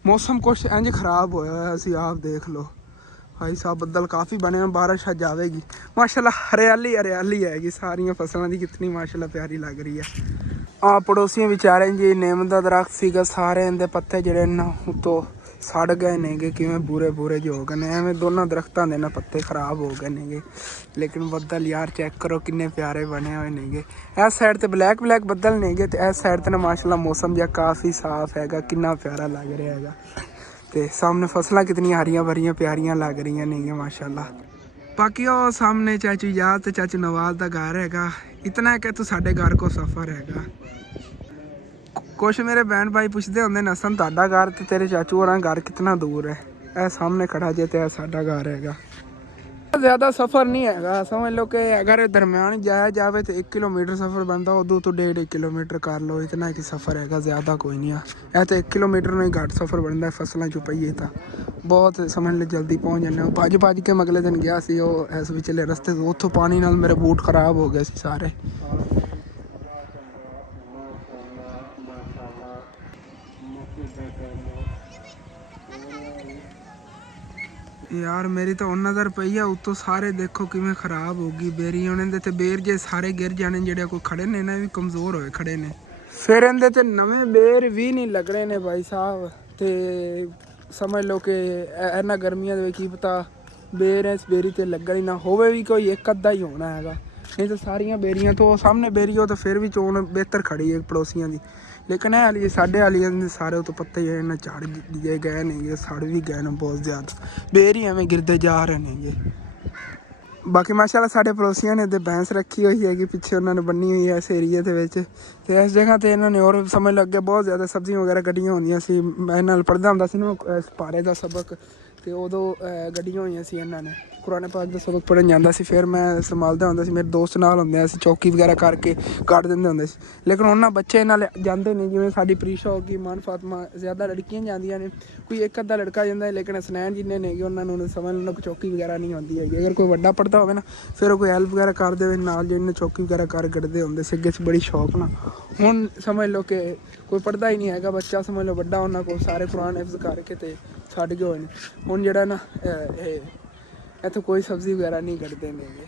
ਮੌਸਮ ਕੁਛ ਇੰਝ ਖਰਾਬ ਹੋਇਆ ਹੋਇਆ ਸੀ, ਆਪ ਦੇਖ ਲਓ भाई साहब। ਬੱਦਲ ਕਾਫੀ ਬਣੇ ਹਨ, ਬਾਰਿਸ਼ ਆ ਜਾਵੇਗੀ ਮਾਸ਼ਾਅੱਲਾ। ਹਰਿਆਲੀ ਹੈਗੀ ਸਾਰੀਆਂ ਫਸਲਾਂ ਦੀ, ਕਿਤਨੀ ਮਾਸ਼ਾਅੱਲਾ ਪਿਆਰੀ ਲੱਗ ਰਹੀ ਹੈ। ਆ ਪੜੋਸੀਆਂ ਵਿਚਾਰੇ ਜੀ ਨਿੰਮ ਦਾ ਦਰਖਤ ਸੀਗਾ, ਸਾਰੇ ਇਹਦੇ ਪੱਤੇ ਜਿਹੜੇ ਨਾ ਉੱਤੋਂ ਸੜ ਗਏ ਨੇਗੇ, ਕਿਵੇਂ ਬੂਰੇ ਜਿਹੇ ਹੋ ਗਏ ਨੇ। ਐਵੇਂ ਦੋਨਾਂ ਦਰਖਤਾਂ ਦੇ ਨਾ ਪੱਤੇ ਖਰਾਬ ਹੋ ਗਏ ਨੇਗੇ। ਲੇਕਿਨ ਬੱਦਲ ਯਾਰ ਚੈੱਕ ਕਰੋ ਕਿੰਨੇ ਪਿਆਰੇ ਬਣੇ ਹੋਏ ਨੇਗੇ। ਇਸ ਸਾਈਡ ਤੇ ਬਲੈਕ ਬੱਦਲ ਨੇਗੇ ਤੇ ਇਸ ਸਾਈਡ ਤੇ ਨਾ ਮਾਸ਼ਾਅੱਲਾ ਮੌਸਮ ਜਿਹਾ ਕਾਫੀ ਸਾਫ਼ ਹੈਗਾ, ਕਿੰਨਾ ਪਿਆਰਾ ਲੱਗ ਰਿਹਾ ਹੈਗਾ। ਤੇ ਸਾਹਮਣੇ ਫਸਲਾਂ ਕਿਤਨੀਆਂ ਹਰੀਆਂ ਭਰੀਆਂ ਪਿਆਰੀਆਂ ਲੱਗ ਰਹੀਆਂ ਨੇਗੀਆਂ ਮਾਸ਼ਾਅੱਲਾ। ਬਾਕੀ ਉਹ ਸਾਹਮਣੇ ਚਾਚੂ ਯਾਦ ਤੇ ਚਾਚੂ ਨਵਾਜ਼ ਦਾ ਘਰ ਹੈਗਾ। ਇਤਨਾ ਹੈ ਕਿ ਤੂੰ ਸਾਡੇ ਘਰ ਕੋ ਸਫਰ ਹੈਗਾ। ਕੁਛ ਮੇਰੇ ਭੈਣ ਭਾਈ ਪੁੱਛਦੇ ਹੁੰਦੇ ਨੇ ਅਸਨ ਤੁਹਾਡਾ ਘਰ ਤੇ ਤੇਰੇ ਚਾਚੂ ਹੋਰਾਂ ਘਰ ਕਿਤਨਾ ਦੂਰ ਹੈ। ਇਹ ਸਾਹਮਣੇ ਖੜਾ ਜੇ ਤੇ ਇਹ ਸਾਡਾ ਘਰ ਹੈਗਾ। ਜ਼ਿਆਦਾ ਸਫ਼ਰ ਨਹੀਂ ਹੈਗਾ, ਸਮਝ ਲਓ ਕਿ ਅਗਰ ਦਰਮਿਆਨ ਜਾਇਆ ਜਾਵੇ ਤੇ 1 ਕਿਲੋਮੀਟਰ ਸਫ਼ਰ ਬਣਦਾ, ਉਦੋਂ ਤੋਂ 1.5 ਕਿਲੋਮੀਟਰ ਕਰ ਲਓ। ਇਤਨਾ ਕਿ ਸਫ਼ਰ ਹੈਗਾ, ਜ਼ਿਆਦਾ ਕੋਈ ਨਹੀਂ ਆ। ਇਹ ਤਾਂ 1 ਕਿਲੋਮੀਟਰ ਨੂੰ ਹੀ ਘੱਟ ਸਫ਼ਰ ਬਣਦਾ ਫਸਲਾਂ 'ਚੋਂ ਪਈਏ ਤਾਂ ਬਹੁਤ ਸਮਝ ਲਓ ਜਲਦੀ ਪਹੁੰਚ ਜਾਂਦੇ ਹੋ। ਭੱਜ ਕੇ ਅਗਲੇ ਦਿਨ ਗਿਆ ਸੀ ਉਹ ਇਸ ਵਿਚਲੇ ਰਸਤੇ ਤੋਂ, ਉੱਥੋਂ ਪਾਣੀ ਨਾਲ ਮੇਰੇ ਬੂਟ ਖਰਾਬ ਹੋ ਗਏ ਸੀ ਸਾਰੇ। यार मेरी तो नज़र पई है उत्तों सारे देखो किवें खराब हो गई बेरी होने दे ते बेर जे सारे गिर जाने जेड़े कोई खड़े ने ना भी कमज़ोर होए खड़े ने। फिर इहदे ते नवें बेर भी नहीं लगने ने भाई साहब। ते समझ लो कि इन्ना गर्मियां दे की पता बेर इस बेरी ते लगन ही ना होवे भी कोई एक अद्धा ही होना हैगा, नहीं तो सारियां बेरियां तो सामने बेरी हो तो फिर भी चोन बेहतर खड़ी है पड़ोसियां दी। लेकिन है हाली साढ़े वाली सारे तो पत्ते जो ना झाड़ गए ने, सड़ भी गए ने बहुत ज़्यादा। बेर ही एवं गिरते जा रहे हैं। ਬਾਕੀ ਮਾਸ਼ਾਅੱਲਾ ਸਾਡੇ ਪੜੋਸੀਆਂ ਨੇ ਤੇ ਭੈਂਸ ਰੱਖੀ ਹੋਈ ਹੈਗੀ ਪਿੱਛੇ ਉਹਨਾਂ ਨੇ ਬੰਨੀ ਹੋਈ ਹੈ ਇਸ ਏਰੀਏ ਦੇ ਵਿੱਚ ਤੇ ਇਸ ਜਗ੍ਹਾ ਤੇ ਇਹਨਾਂ ਨੇ ਹੋਰ ਸਮਝ ਲੱਗ ਗਿਆ ਬਹੁਤ ਜ਼ਿਆਦਾ ਸਬਜ਼ੀਆਂ ਵਗੈਰਾ ਗੱਡੀਆਂ ਹੁੰਦੀਆਂ ਸੀ ਮੈਂ ਨਾਲ ਪੜ੍ਹਦਾ ਹੁੰਦਾ ਸੀ ਨਾ ਪਾਰੇ ਦਾ ਸਬਕ ਤੇ ਉਦੋਂ ਗੱਡੀਆਂ ਹੋਈਆਂ ਸੀ ਇਹਨਾਂ ਨੇ ਕੁਰਾਨ ਪਾਕ ਦਾ ਸਬਕ ਪੜ੍ਹਨ ਜਾਂਦਾ ਸੀ ਫਿਰ ਮੈਂ ਸੰਭਾਲਦਾ ਹੁੰਦਾ ਸੀ ਮੇਰੇ ਦੋਸਤ ਨਾਲ ਹੁੰਦੇ ਸੀ ਚੌਕੀ ਵਗੈਰਾ ਕਰਕੇ ਕੱਢ ਦਿੰਦੇ ਹੁੰਦੇ ਸੀ ਲੇਕਿਨ ਉਹਨਾਂ ਬੱਚੇ ਨਾਲ ਜਾਂਦੇ ਨਹੀਂ ਜਿਵੇਂ ਸਾਡੀ ਪ੍ਰੀਸ਼ਾ ਹੋ ਗਈ ਮਨ ਫਾਤਮਾ ਜ਼ਿਆਦਾ ਲੜਕੀਆਂ ਜਾਂਦੀਆਂ ਨੇ ਕੋਈ ਇੱਕ ਅੱਧਾ ਲੜਕਾ ਜਾਂਦਾ ਲੇਕਿਨ ਹਸਨੈਨ ਜਿੰਨੇ ਨੇਗੇ ਉਹਨਾਂ ਨੂੰ ਸਮਝ ਲੈਣਾ ਕੋਈ ਚੌਕੀ ਵਗੈਰਾ ਨਹੀਂ ਆਉਂਦੀ ਹੈਗੀ ਅਗਰ ਕੋਈ ਵੱਡਾ ਪੜ੍ਹਦਾ ਹੋਵੇ ਨਾ ਫਿਰ ਉਹ ਕੋਈ ਹੈਲਪ ਵਗੈਰਾ ਕਰ ਦੇਵੇ ਨਾਲ ਜਿਹਨੇ ਚੌਕੀ ਵਗੈਰਾ ਕਰ ਕੱਢਦੇ ਹੁੰਦੇ ਸੀ ਅੱਗੇ ਬੜੀ ਸ਼ੌਕ ਨਾਲ ਹੁਣ ਸਮਝ ਲਓ ਕਿ ਕੋਈ ਪੜ੍ਹਦਾ ਹੀ ਨਹੀਂ ਹੈਗਾ ਬੱਚਾ ਸਮਝ ਲਓ ਵੱਡਾ ਉਹਨਾਂ ਕੋਲ ਸਾਰੇ ਕੁਰਾਨ ਹਿਫਜ਼ ਕਰਕੇ ਤੇ ਛੱਡ ਗਏ ਹੋਏ ਨੇ ਹੁਣ ਜਿਹੜਾ ਨਾ ਇਹ ਇੱਥੇ ਕੋਈ ਸਬਜ਼ੀ ਵਗੈਰਾ ਨਹੀਂ ਕੱਢਦੇ ਨੇਗੇ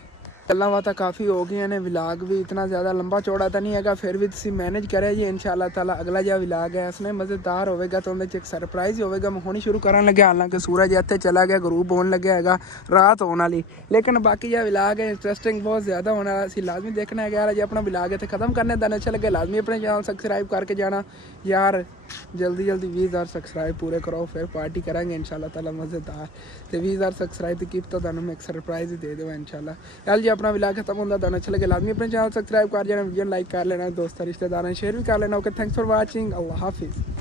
ਗੱਲਾਂ ਬਾਤਾਂ ਕਾਫੀ ਹੋ ਗਈਆਂ ਨੇ ਵਿਲਾਗ ਵੀ ਇਤਨਾ ਜ਼ਿਆਦਾ ਲੰਬਾ ਚੌੜਾ ਤਾਂ ਨਹੀਂ ਹੈਗਾ ਫਿਰ ਵੀ ਤੁਸੀਂ ਮੈਨੇਜ ਕਰਿਆ ਜੀ ਇਨਸ਼ਾਅੱਲਾ ਤਾਲਾ ਅਗਲਾ ਜਿਹਾ ਵਿਲਾਗ ਹੈ ਇਸਨੇ ਮਜ਼ੇਦਾਰ ਹੋਵੇਗਾ ਤਾਂ ਉਹਦੇ 'ਚ ਇੱਕ ਸਰਪ੍ਰਾਈਜ਼ ਹੋਵੇਗਾ ਮੈਂ ਹੁਣੀ ਸ਼ੁਰੂ ਕਰਨ ਲੱਗਿਆ ਹਾਲਾਂਕਿ ਸੂਰਜ ਇੱਥੇ ਚਲਾ ਗਿਆ ਗਰੂਬ ਹੋਣ ਲੱਗਿਆ ਹੈਗਾ ਰਾਤ ਹੋਣ ਵਾਲੀ ਲੇਕਿਨ ਬਾਕੀ ਜਿਹਾ ਵਿਲਾਗ ਹੈ ਇੰਟਰਸਟਿੰਗ ਬਹੁਤ ਜ਼ਿਆਦਾ ਹੋਣ ਵਾਲਾ ਅਸੀਂ ਲਾਜ਼ਮੀ ਦੇਖਣਾ ਹੈਗਾ ਯਾਰ ਜੇ ਆਪਣਾ ਵਿਲਾਗ ਇੱਥੇ ਖਤਮ ਕਰਨੇ ਦਾ ਅੱਛਾ ਲੱਗੇ ਲਾਜ਼ਮੀ ਆਪਣੇ ਚੈਨਲ ਸਬਸਕ੍ਰਾਈਬ ਕਰਕੇ ਜਾਣਾ ਯਾਰ ਜਲਦੀ 20,000 ਸਬਸਕ੍ਰਾਈਬ ਪੂਰੇ ਕਰੋ ਫਿਰ ਪਾਰਟੀ ਕਰਾਂਗੇ ਇਨਸ਼ਾਅੱਲਾ ਤਾਲਾ ਮਜ਼ੇਦਾਰ ਤੇ 20,000 ਸਬਸਕ੍ਰਾਈਬ ਦੀ ਕੀਪ ਤਾਂ ਤੁਹਾਨੂੰ ਮੈਂ ਇੱਕ ਸਰਪ੍ਰਾਈਜ਼ ਹੀ ਦੇ ਦੇਵਾਂ ਇਨਸ਼ਾਅੱਲਾ ਚੱਲ ਜੇ ਆਪਣਾ ਵਿਲਾਗ ਖਤਮ ਹੁੰਦਾ ਤਾਂ ਅੱਛਾ ਲੱਗੇ ਲਾਜ਼ਮੀ ਆਪਣੇ ਚੈਨਲ ਸਬਸਕ੍ਰਾਈਬ ਕਰ ਜਾਣਾ ਵੀਡੀਓ ਲਾਈਕ ਕਰ ਲੈਣਾ ਦੋਸਤਾਂ ਰਿਸ਼ਤੇਦਾਰਾਂ ਸ਼ੇਅਰ ਵੀ ਕਰ ਲੈਣਾ ਓਕੇ ਥੈਂक्स फॉर वाचिंग अल्लाह हाफिज़।